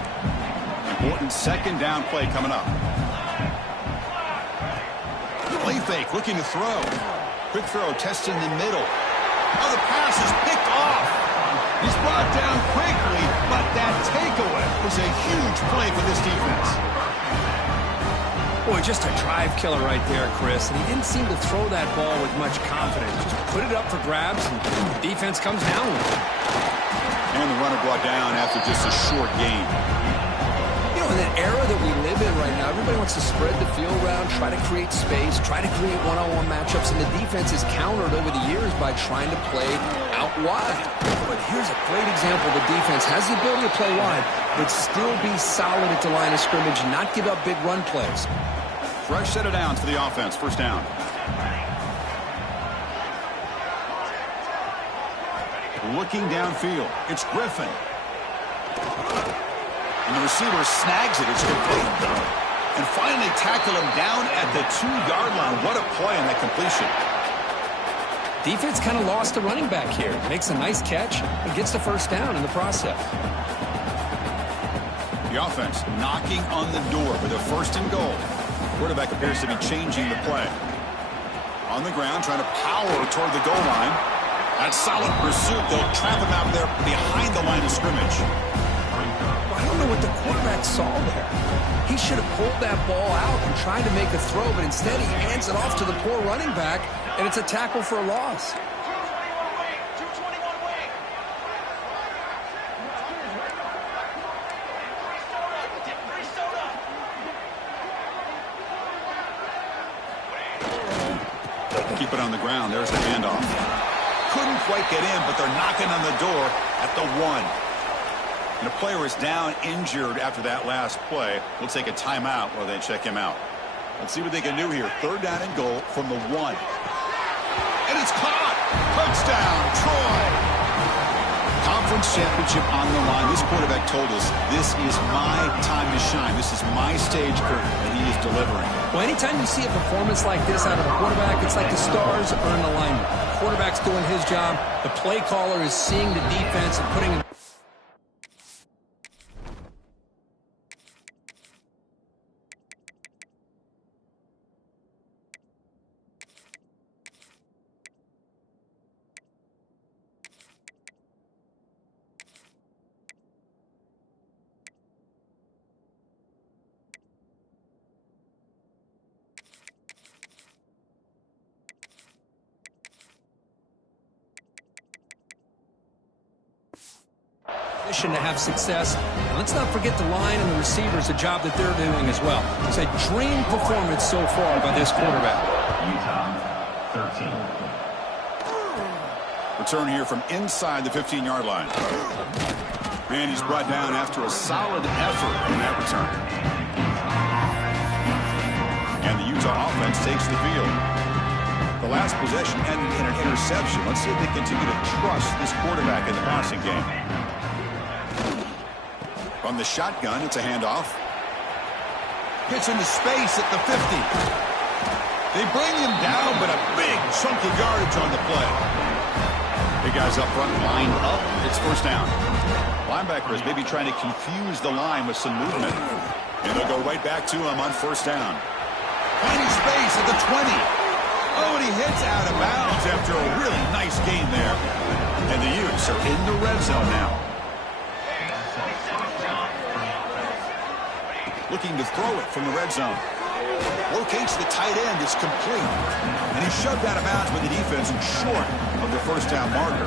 Important 2nd down play coming up. Play fake, looking to throw. Quick throw, testing the middle. Oh, the pass is picked off. He's brought down quickly, but that takeaway was a huge play for this defense. Boy, just a drive killer right there, Chris. And he didn't seem to throw that ball with much confidence. Just put it up for grabs, and the defense comes down with it. And the runner brought down after just a short gain. You know, in the era that we live in right now, everybody wants to spread the field around, try to create space, try to create one-on-one matchups, and the defense is countered over the years by trying to play out wide. But here's a great example. The defense has the ability to play wide, but still be solid at the line of scrimmage and not give up big run plays. Fresh set of downs for the offense. 1st down. Looking downfield. It's Griffin. And the receiver snags it. It's complete. And finally tackle him down at the 2-yard line. What a play on that completion. Defense kind of lost the running back here. Makes a nice catch and gets the 1st down in the process. The offense knocking on the door with a 1st and goal. Quarterback appears to be changing the play. On the ground, trying to power toward the goal line. That solid pursuit. They'll trap him out there behind the line of scrimmage. I don't know what the quarterback saw there. He should have pulled that ball out and tried to make a throw, but instead he hands it off to the poor running back, and it's a tackle for a loss. Keep it on the ground. There's the handoff. Couldn't quite get in, but they're knocking on the door at the 1. And a player is down injured after that last play. We'll take a timeout while they check him out. Let's see what they can do here. 3rd down and goal from the 1. And it's caught. Touchdown, Troy. Conference championship on the line. This quarterback told us, this is my time to shine. This is my stage curtain, and he is delivering. Well, anytime you see a performance like this out of a quarterback, it's like the stars are in alignment. The quarterback's doing his job. The play caller is seeing the defense and putting it. To have success. And let's not forget the line and the receivers, the job that they're doing as well. It's a dream performance so far by this quarterback. Utah 13. Return here from inside the 15-yard line. And he's brought down after a solid effort in that return. And the Utah offense takes the field. The last possession ended in an interception. Let's see if they continue to trust this quarterback in the passing game. From the shotgun, it's a handoff. Gets into space at the 50. They bring him down, but a big chunk of yardage on the play. Big guys up front lined up. It's 1st down. Linebackers maybe trying to confuse the line with some movement. And they'll go right back to him on 1st down. Finding space at the 20. Oh, and he hits out of bounds after a really nice gain there. And the Utes are in the red zone now. Looking to throw it from the red zone. Locates the tight end. It's complete. And he's shoved out of bounds with the defense and short of the 1st down marker.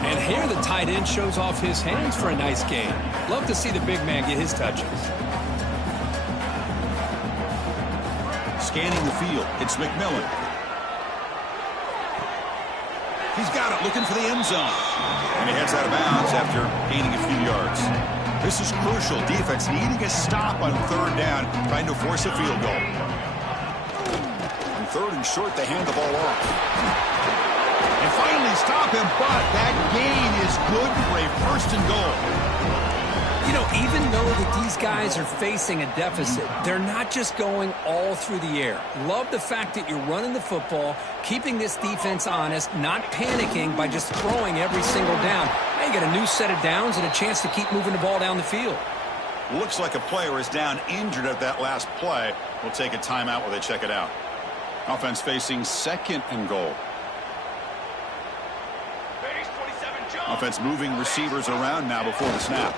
And here the tight end shows off his hands for a nice gain. Love to see the big man get his touches. Scanning the field, it's McMillan. He's got it, looking for the end zone. And he heads out of bounds after gaining a few yards. This is crucial. Defense needing a stop on third down, trying to force a field goal. On third and short, they hand the ball off. And finally stop him, but that gain is good for a first and goal. You know, even though that these guys are facing a deficit, they're not just going all through the air. Love the fact that you're running the football, keeping this defense honest, not panicking by just throwing every single down. Now you get a new set of downs and a chance to keep moving the ball down the field. Looks like a player is down injured at that last play. We'll take a timeout while they check it out. Offense facing second and goal. Offense moving receivers around now before the snap.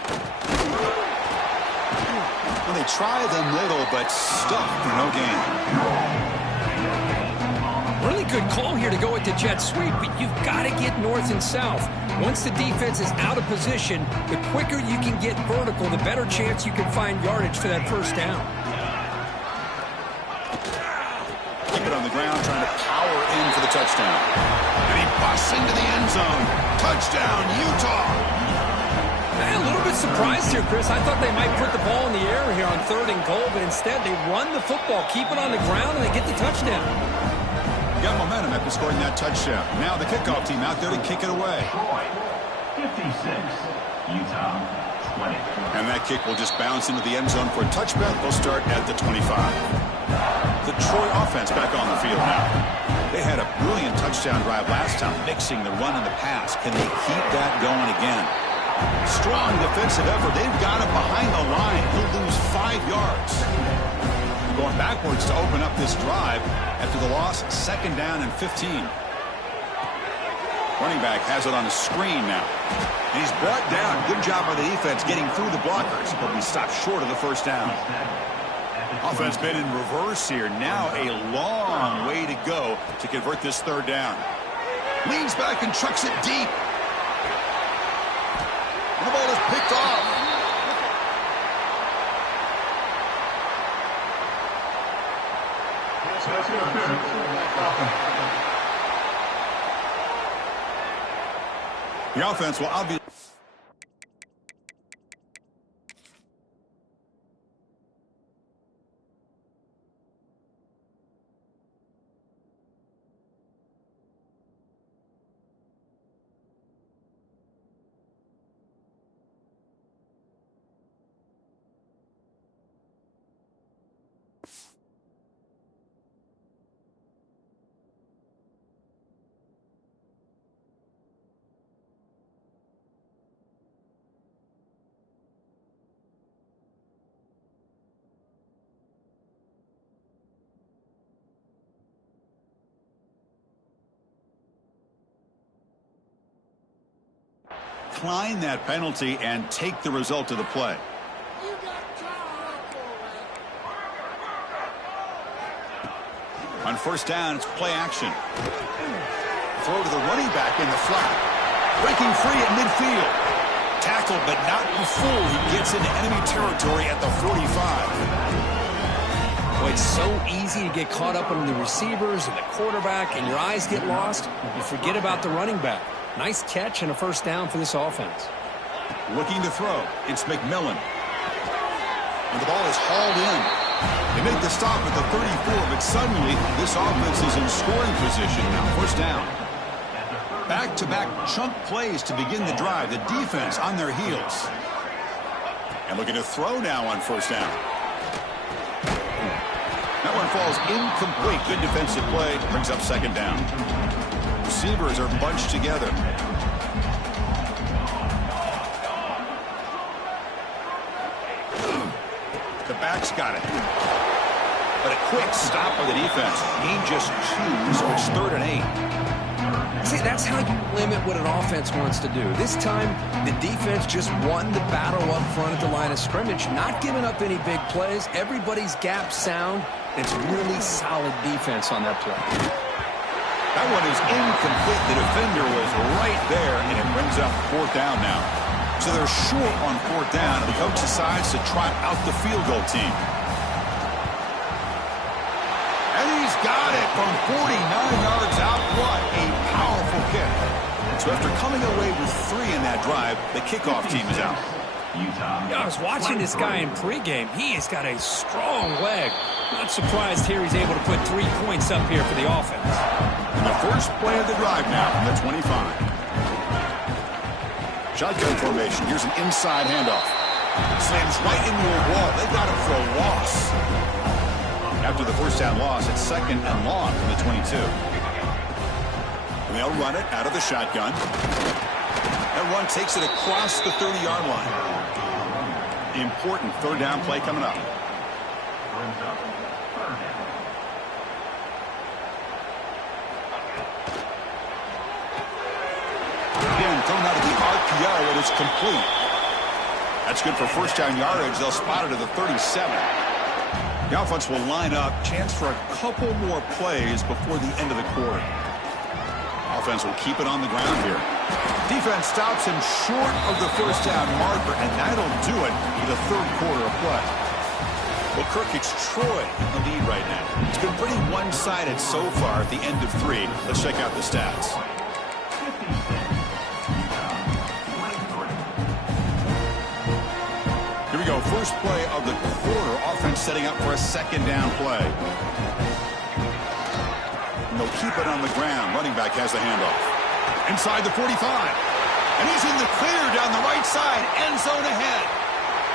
Well, they try the middle, but stuck for no gain. Really good call here to go with the jet sweep, but you've got to get north and south. Once the defense is out of position, the quicker you can get vertical, the better chance you can find yardage for that first down. Keep it on the ground, trying to power in for the touchdown. And he busts into the end zone. Touchdown, Utah. A little bit surprised here, Chris. I thought they might put the ball in the air here on third and goal, but instead they run the football, keep it on the ground, and they get the touchdown. Got momentum after scoring that touchdown. Now the kickoff team out there to kick it away. 56, Utah 20. And that kick will just bounce into the end zone for a touchback. They'll start at the 25. The Troy offense back on the field now. They had a brilliant touchdown drive last time, mixing the run and the pass. Can they keep that going again? Strong defensive effort. They've got him behind the line. He'll lose 5 yards. Going backwards to open up this drive after the loss, second down and 15. Running back has it on the screen now. And he's brought down. Good job by the defense getting through the blockers, but we stopped short of the first down. Offense been in reverse here. Now a long way to go to convert this third down. Leans back and chucks it deep. And the ball is picked off. The offense will obviously... decline that penalty and take the result of the play. On first down, it's play action. Throw to the running back in the flat. Breaking free at midfield. Tackled, but not before he gets into enemy territory at the 45. Well, it's so easy to get caught up on the receivers and the quarterback, and your eyes get lost. You forget about the running back. Nice catch and a first down for this offense. Looking to throw. It's McMillan. And the ball is hauled in. They make the stop at the 34, but suddenly this offense is in scoring position now. First down. Back-to-back chunk plays to begin the drive. The defense on their heels. And looking to throw now on first down. That one falls incomplete. Good defensive play. Brings up second down. Receivers are bunched together. The back's got it. But a quick stop by the defense. Gain just 2, so it's 3rd and 8. See, that's how you limit what an offense wants to do. This time, the defense just won the battle up front at the line of scrimmage, not giving up any big plays. Everybody's gap sound. It's really solid defense on that play. That one is incomplete. The defender was right there, and it brings up fourth down now. So they're short on fourth down, and the coach decides to trot out the field goal team. And he's got it from 49 yards out. What a powerful kick. So after coming away with 3 in that drive, the kickoff team is out. I was watching this guy in pregame. He has got a strong leg. Not surprised here he's able to put 3 points up here for the offense. And the first play of the drive now from the 25. Shotgun formation. Here's an inside handoff. Slams right into a wall. They got him for a loss. After the first down loss, it's 2nd and long from the 22. And they'll run it out of the shotgun. That run takes it across the 30-yard line. Important third down play coming up. Again, thrown out of the RPO, it is complete. That's good for first down yardage. They'll spot it at the 37. The offense will line up. Chance for a couple more plays before the end of the quarter. Offense will keep it on the ground here. Defense stops him short of the first down marker, and that'll do it for the third quarter of play. Well, Kirk, it's Troy in the lead right now. It's been pretty one-sided so far at the end of 3. Let's check out the stats. Here we go. First play of the quarter. Offense setting up for a second down play. And they'll keep it on the ground. Running back has the handoff. Inside the 45. And he's in the clear down the right side. End zone ahead.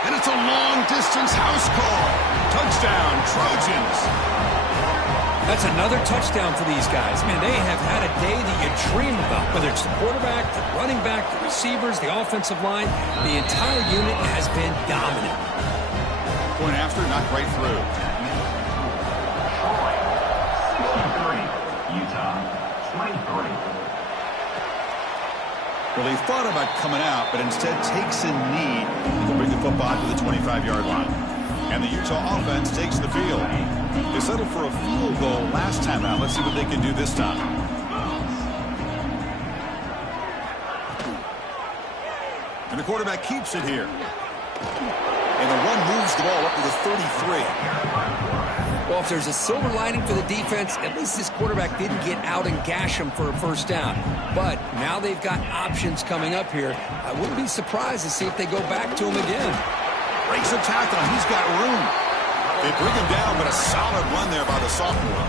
And it's a long-distance house call. Touchdown, Trojans. That's another touchdown for these guys. Man, they have had a day that you dream about. Whether it's the quarterback, the running back, the receivers, the offensive line, the entire unit has been dominant. Point after, knocked right through. Utah, 23. Well, they thought about coming out, but instead takes a knee to bring the football to the 25-yard line. And the Utah offense takes the field. They settled for a field goal last time out. Let's see what they can do this time. And the quarterback keeps it here. And the run moves the ball up to the 33. Well, if there's a silver lining for the defense, at least this quarterback didn't get out and gash him for a first down. But now they've got options coming up here. I wouldn't be surprised to see if they go back to him again. Breaks a tackle, and he's got room. They bring him down, but a solid run there by the sophomore.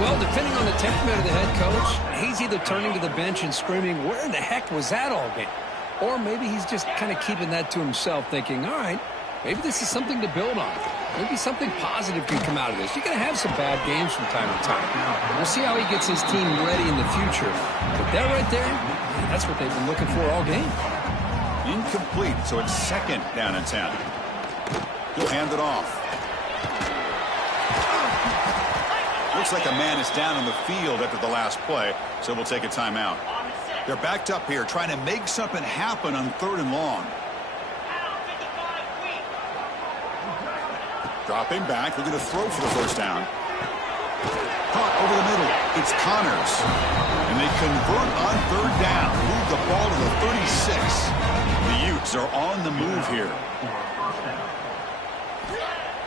Well, depending on the temperament of the head coach, he's either turning to the bench and screaming, where in the heck was that all game? Or maybe he's just kind of keeping that to himself, thinking, all right, maybe this is something to build on. Maybe something positive can come out of this. You're going to have some bad games from time to time. We'll see how he gets his team ready in the future. But that right there, that's what they've been looking for all game. Incomplete, so it's 2nd down and 10. He'll hand it off. Looks like a man is down on the field after the last play, so we'll take a timeout. They're backed up here, trying to make something happen on 3rd and long. Dropping back, looking to throw for the first down. Caught over the middle. It's Connors. And they convert on 3rd down. Move the ball to the 36. The Utes are on the move here.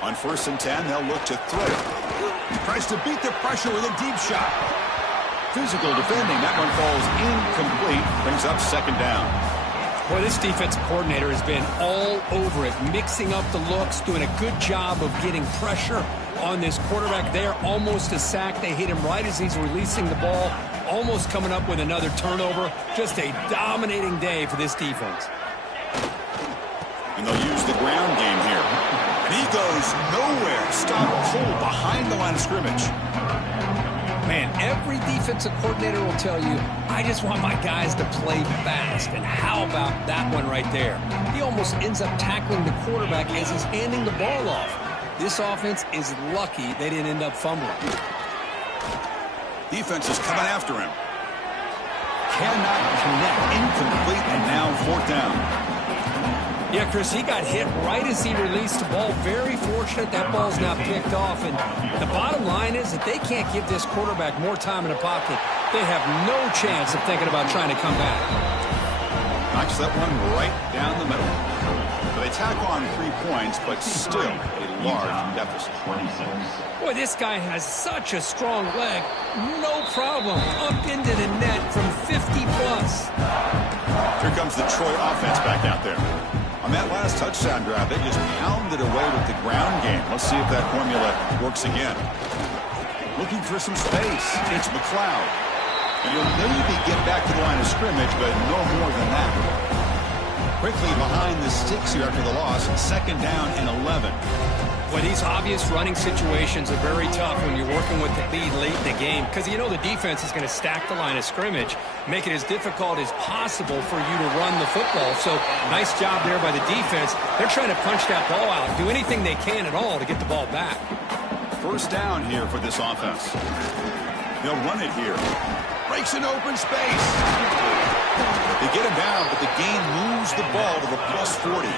On 1st and 10, they'll look to throw. Tries to beat the pressure with a deep shot. Physical defending. That one falls incomplete. Brings up 2nd down. Boy, this defensive coordinator has been all over it, mixing up the looks, doing a good job of getting pressure on this quarterback there. Almost a sack. They hit him right as he's releasing the ball, almost coming up with another turnover. Just a dominating day for this defense. And they'll use the ground game here. And he goes nowhere. Stop cold behind the line of scrimmage. Man, every defensive coordinator will tell you, I just want my guys to play fast. And how about that one right there? He almost ends up tackling the quarterback as he's handing the ball off. This offense is lucky they didn't end up fumbling. Defense is coming after him. Cannot connect. Incomplete, and now 4th down. Yeah, Chris, he got hit right as he released the ball. Very fortunate that ball's now picked off. And the bottom line is that they can't give this quarterback more time in the pocket. They have no chance of thinking about trying to come back. Knocks that one right down the middle. So they tack on 3 points, but still a large deficit. Boy, this guy has such a strong leg. No problem. Up into the net from 50-plus. Here comes the Troy offense back out there. On that last touchdown drive, they just pounded away with the ground game. Let's see if that formula works again. Looking for some space. It's McLeod. And he'll maybe get back to the line of scrimmage, but no more than that. Quickly behind the sticks here after the loss. 2nd down and 11. Well, these obvious running situations are very tough when you're working with the lead late in the game because you know the defense is going to stack the line of scrimmage, make it as difficult as possible for you to run the football. So nice job there by the defense. They're trying to punch that ball out, do anything they can at all to get the ball back. 1st down here for this offense. They'll run it here. Breaks an open space. They get him down, but the gain moves the ball to the +40.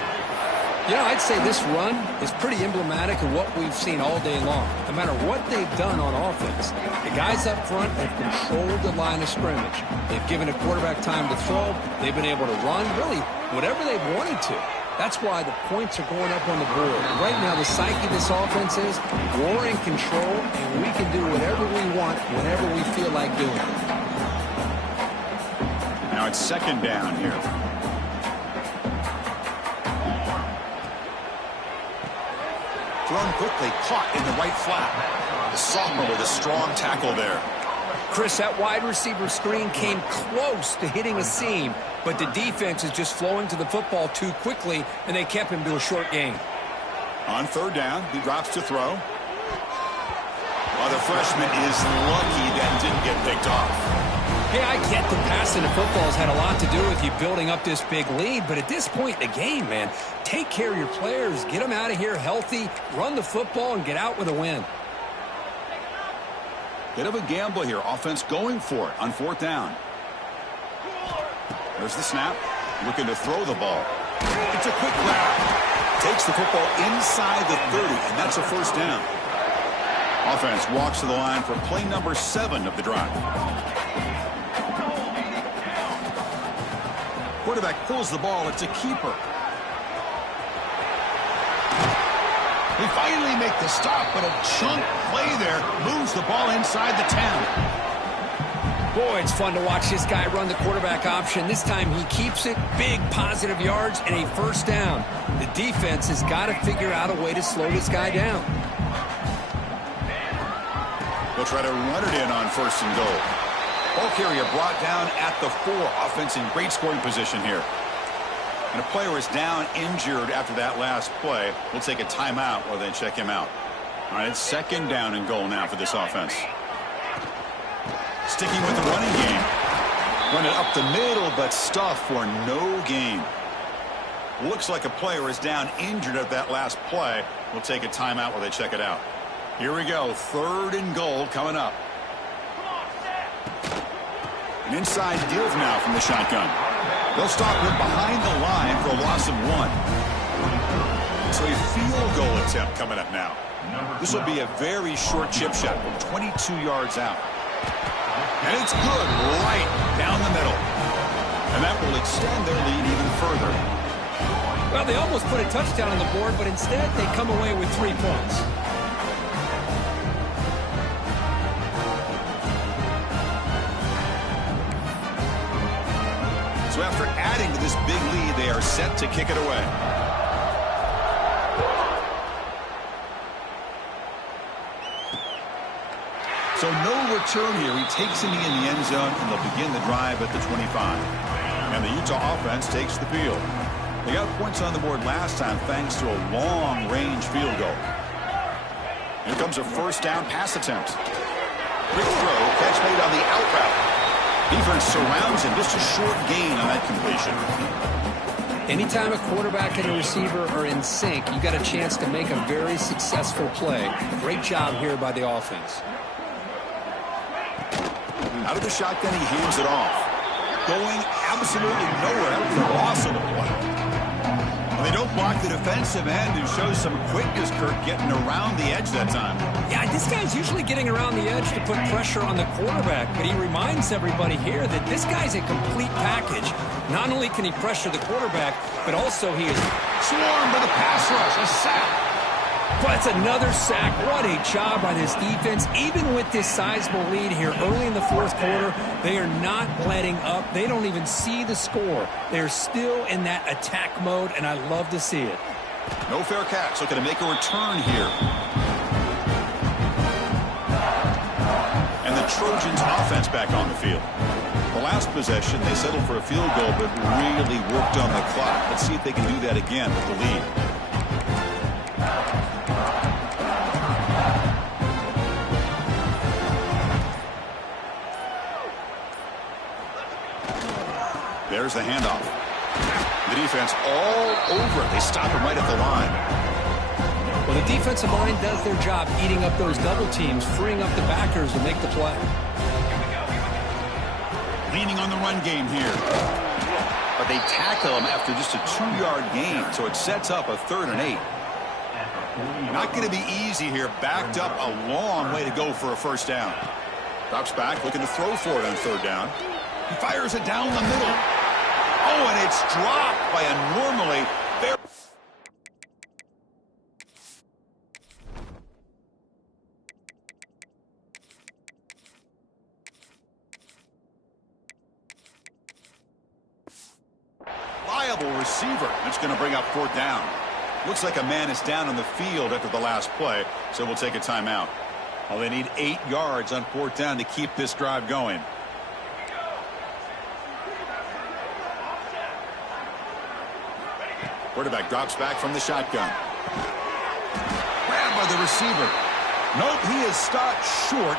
You know, I'd say this run is pretty emblematic of what we've seen all day long. No matter what they've done on offense, the guys up front have controlled the line of scrimmage. They've given a quarterback time to throw. They've been able to run, really, whatever they've wanted to. That's why the points are going up on the board. Right now, the psyche of this offense is we're in control, and we can do whatever we want whenever we feel like doing it. Now it's 2nd down here. Thrown quickly, caught in the right flat. The sophomore with a strong tackle there. Chris, that wide receiver screen came close to hitting a seam, but the defense is just flowing to the football too quickly, and they kept him to a short gain. On 3rd down, he drops to throw. Well, the freshman is lucky that didn't get picked off. Hey, I get the passing of football has had a lot to do with you building up this big lead, but at this point in the game, man, take care of your players, get them out of here healthy, run the football, and get out with a win. Bit of a gamble here. Offense going for it on 4th down. There's the snap. Looking to throw the ball. It's a quick grab. Takes the football inside the 30, and that's a 1st down. Offense walks to the line for play number 7 of the drive. Quarterback pulls the ball. It's a keeper. They finally make the stop, but a chunk play there moves the ball inside the 10. Boy, it's fun to watch this guy run the quarterback option. This time he keeps it, big positive yards, and a 1st down. The defense has got to figure out a way to slow this guy down. They'll try to run it in on 1st and goal. Ball carrier brought down at the 4. Offense in great scoring position here. And a player is down injured after that last play. We'll take a timeout while they check him out. All right, it's 2nd down and goal now for this offense. Sticking with the running game. Run it up the middle, but stuff for no gain. Looks like a player is down injured at that last play. We'll take a timeout while they check it out. Here we go. 3rd and goal coming up. An inside give now from the shotgun. They'll stop him behind the line for a loss of 1. So a field goal attempt coming up now. This will be a very short chip shot from 22 yards out. And it's good right down the middle. And that will extend their lead even further. Well, they almost put a touchdown on the board, but instead they come away with 3 points. So after adding to this big lead, they are set to kick it away. So no return here. He takes it in the end zone, and they'll begin the drive at the 25. And the Utah offense takes the field. They got points on the board last time thanks to a long-range field goal. Here comes a 1st down pass attempt. Quick throw, catch made on the out route. Defense surrounds him, just a short gain on that completion. Anytime a quarterback and a receiver are in sync, you got a chance to make a very successful play. Great job here by the offense. Out of the shotgun, he hands it off. Going absolutely nowhere. That was the loss of the play. A They don't block the defensive end, who shows some quickness, Kirk, getting around the edge that time. Yeah, this guy's usually getting around the edge to put pressure on the quarterback, but he reminds everybody here that this guy's a complete package. Not only can he pressure the quarterback, but also he is Swarmed by the pass rush, a sack. But it's another sack. What a job by this defense. Even with this sizable lead here early in the fourth quarter, they are not letting up. They don't even see the score. They're still in that attack mode, and I love to see it. No fair catch. Looking to make a return here. And the Trojans offense back on the field. The last possession, they settled for a field goal, but really worked on the clock. Let's see if they can do that again with the lead. There's the handoff. The defense all over it. They stop him right at the line. Well, the defensive line does their job eating up those double teams, freeing up the backers to make the play. Leaning on the run game here. But they tackle him after just a 2-yard gain, so it sets up a 3rd and 8. Not going to be easy here. Backed up a long way to go for a first down. Drops back, looking to throw for it on 3rd down. He fires it down the middle. Oh, and it's dropped by a normally very... liable receiver. That's going to bring up 4th down. Looks like a man is down on the field after the last play, so we'll take a timeout. Well, they need 8 yards on 4th down to keep this drive going. Quarterback drops back from the shotgun. Grabbed by the receiver. Nope, he is stopped short.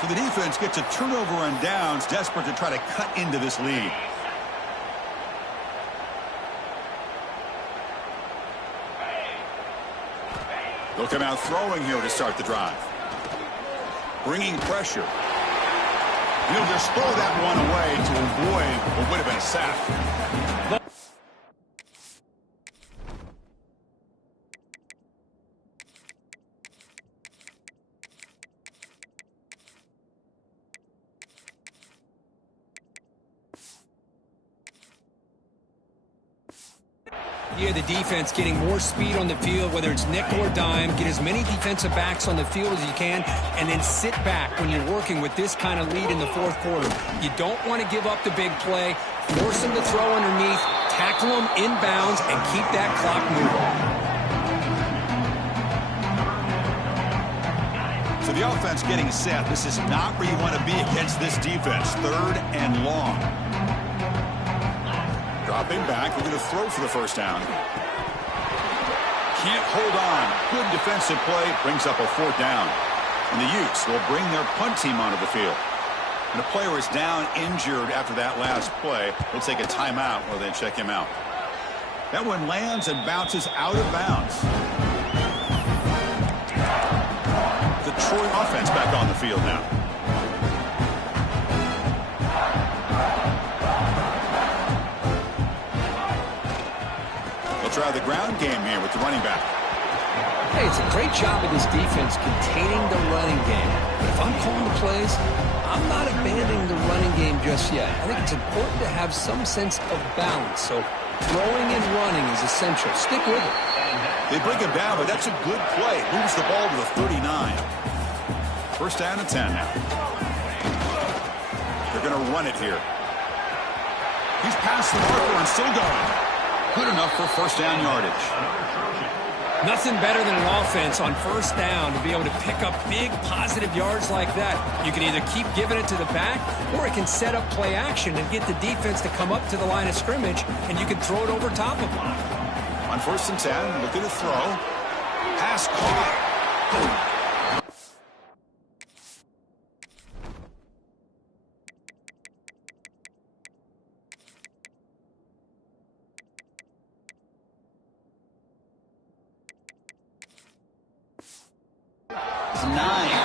So the defense gets a turnover on downs, desperate to try to cut into this lead. They'll come out throwing here to start the drive. Bringing pressure. He'll just throw that one away to avoid what would have been a sack. Yeah, the defense getting more speed on the field, whether it's nickel or dime. Get as many defensive backs on the field as you can, and then sit back when you're working with this kind of lead in the fourth quarter. You don't want to give up the big play. Force them to throw underneath, tackle them inbounds, and keep that clock moving. So the offense getting set. This is not where you want to be against this defense. 3rd and long. Dropping back, we're going to throw for the first down. Can't hold on. Good defensive play, brings up a 4th down. And the Utes will bring their punt team onto the field. And a player is down injured after that last play. We'll take a timeout while they check him out. That one lands and bounces out of bounds. The Troy offense back on the field now. Try the ground game here with the running back. Hey, it's a great job of this defense containing the running game. But if I'm calling the plays, I'm not abandoning the running game just yet. I think it's important to have some sense of balance. So throwing and running is essential. Stick with it. They break him down, but that's a good play. Moves the ball to the 39. First down and 10 now. They're going to run it here. He's past the marker and still going. Good enough for first down yardage. Nothing better than an offense on first down to be able to pick up big positive yards like that. You can either keep giving it to the back, or it can set up play action and get the defense to come up to the line of scrimmage, and you can throw it over top of them. On 1st and 10, looking to throw. Pass caught.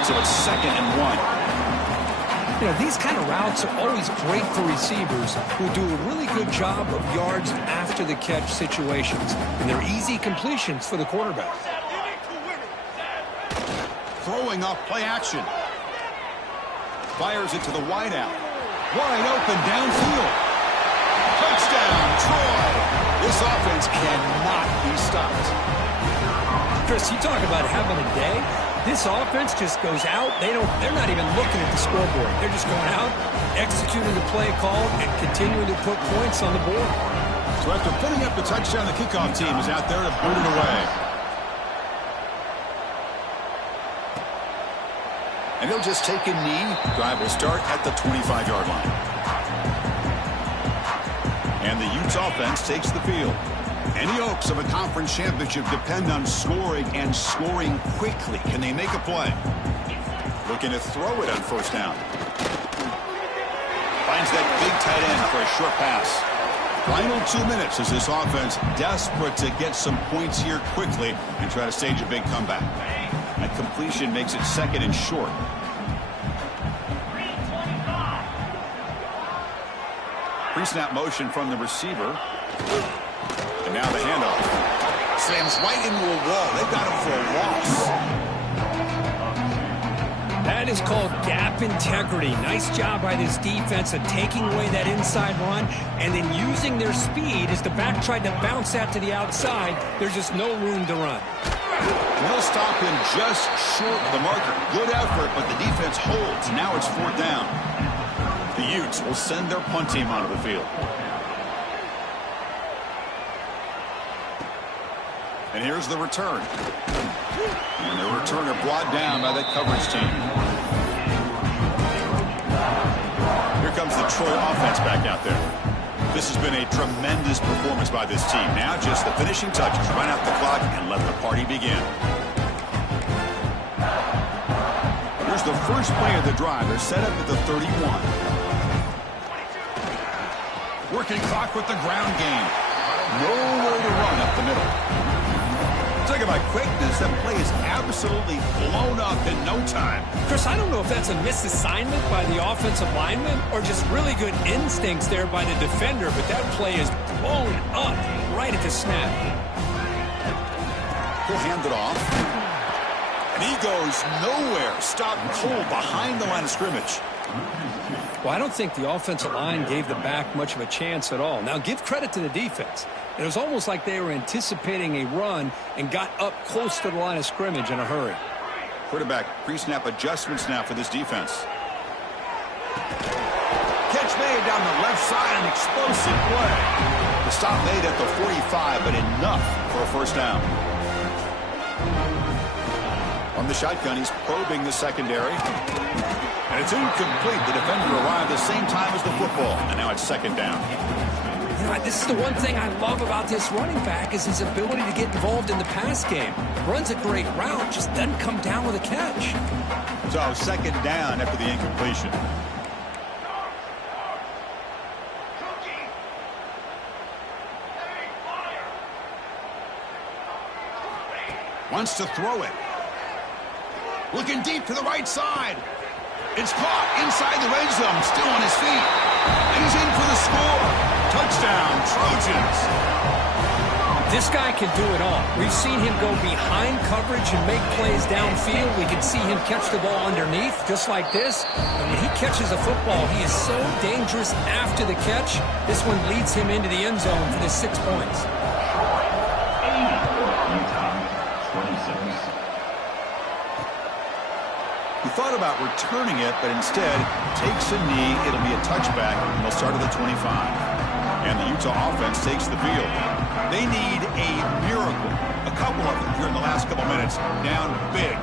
So it's 2nd and 1. You know, these kind of routes are always great for receivers who do a really good job of yards after the catch situations. And they're easy completions for the quarterback. Throwing off play action. Fires it to the wideout. Wide open downfield. Touchdown, Troy. This offense cannot be stopped. Chris, you talk about having a day. This offense just goes out. They're not even looking at the scoreboard. They're just going out, executing the play call, and continuing to put points on the board. So after putting up the touchdown, the kickoff team is out there to boot it away. And he'll just take a knee. Drive will start at the 25-yard line. And the Utes offense takes the field. Any hopes of a conference championship depend on scoring and scoring quickly. Can they make a play? Looking to throw it on first down. Finds that big tight end for a short pass. Final 2 minutes as this offense desperate to get some points here quickly and try to stage a big comeback. That completion makes it second and short. Pre-snap motion from the receiver. And now the handoff. Slams right into a wall. They've got him for a loss. That is called gap integrity. Nice job by this defense of taking away that inside run and then using their speed as the back tried to bounce that to the outside. There's just no room to run. And they'll stop him just short of the marker. Good effort, but the defense holds. Now it's fourth down. The Utes will send their punt team onto the field. And here's the return. And the returner brought down by that coverage team. Here comes the Troy offense back out there. This has been a tremendous performance by this team. Now just the finishing touches. Run out the clock and let the party begin. Here's the first play of the drive. They're set up at the 31. Working clock with the ground game. Nowhere to run up the middle. Talk about quickness. That play is absolutely blown up in no time. Chris, I don't know if that's a misassignment by the offensive lineman or just really good instincts there by the defender, but that play is blown up right at the snap. He'll hand it off. And he goes nowhere. Stopped cold behind the line of scrimmage. Well, I don't think the offensive line gave the back much of a chance at all. Now, give credit to the defense. It was almost like they were anticipating a run and got up close to the line of scrimmage in a hurry. Quarterback pre-snap adjustments now for this defense. Catch made down the left side, an explosive play. The stop made at the 45, but enough for a first down. On the shotgun, he's probing the secondary. And it's incomplete. The defender arrived the same time as the football. And now it's second down. You know, this is the one thing I love about this running back is his ability to get involved in the pass game. Runs a great route, just doesn't come down with a catch. So second down after the incompletion. Wants to throw it. Looking deep to the right side. It's caught inside the red zone, still on his feet. And he's in for the score. Touchdown, Trojans. This guy can do it all. We've seen him go behind coverage and make plays downfield. We can see him catch the ball underneath, just like this. And when he catches a football, he is so dangerous after the catch. This one leads him into the end zone for the 6 points. He thought about returning it, but instead takes a knee. It'll be a touchback, and they'll start at the 25. And the Utah offense takes the field. They need a miracle. A couple of them here in the last couple minutes. Down big.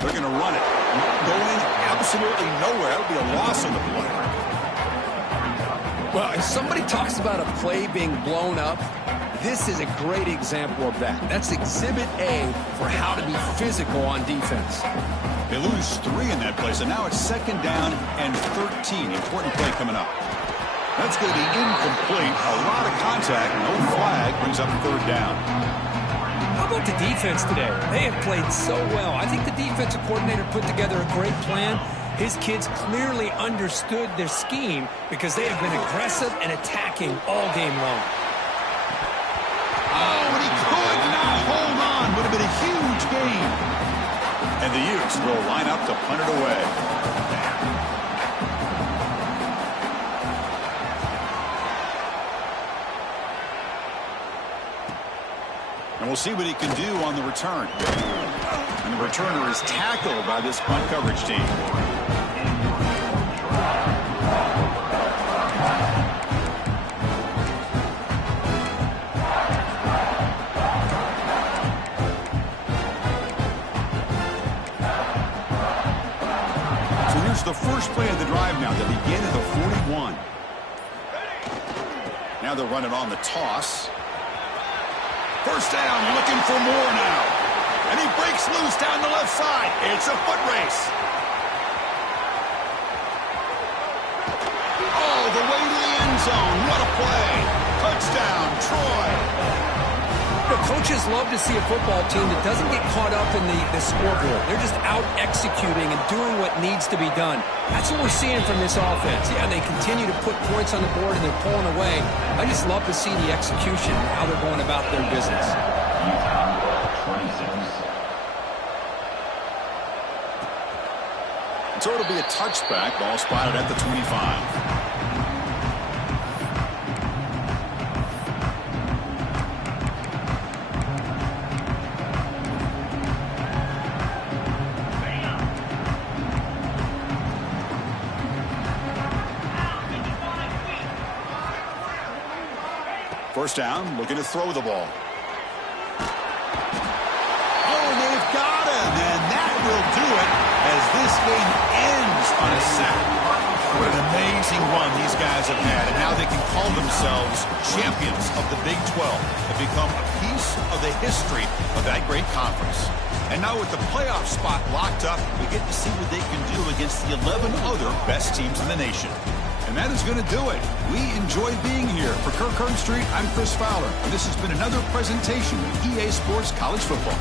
They're going to run it. Going absolutely nowhere. That'll be a loss on the play. Well, if somebody talks about a play being blown up, this is a great example of that. That's exhibit A for how to be physical on defense. They lose 3 in that play, so now it's second down and 13. Important play coming up. That's going to be incomplete. A lot of contact. No flag brings up third down. How about the defense today? They have played so well. I think the defensive coordinator put together a great plan, His kids clearly understood their scheme because they have been aggressive and attacking all game long. Oh, and he could not hold on. Would have been a huge gain. And the Utes will line up to punt it away. And we'll see what he can do on the return. And the returner is tackled by this punt coverage team. So here's the first play of the drive now. They begin at the 41. Now they'll run it on the toss. First down, looking for more now. And he breaks loose down the left side. It's a foot race. Oh, the way to the end zone. What a play. Touchdown, Troy. The coaches love to see a football team that doesn't get caught up in the scoreboard. They're just out executing and doing what needs to be done. That's what we're seeing from this offense. Yeah, they continue to put points on the board and they're pulling away. I just love to see the execution and how they're going about their business. So it'll be a touchback. Ball spotted at the 25. First down, looking to throw the ball. Oh, they've got him, and that will do it as this game ends on a sack. What an amazing run these guys have had, and now they can call themselves champions of the Big 12 and become a piece of the history of that great conference. And now with the playoff spot locked up, we get to see what they can do against the 11 other best teams in the nation. And that is going to do it. We enjoy being here. For Kirk Street, I'm Chris Fowler. And this has been another presentation of EA Sports College Football.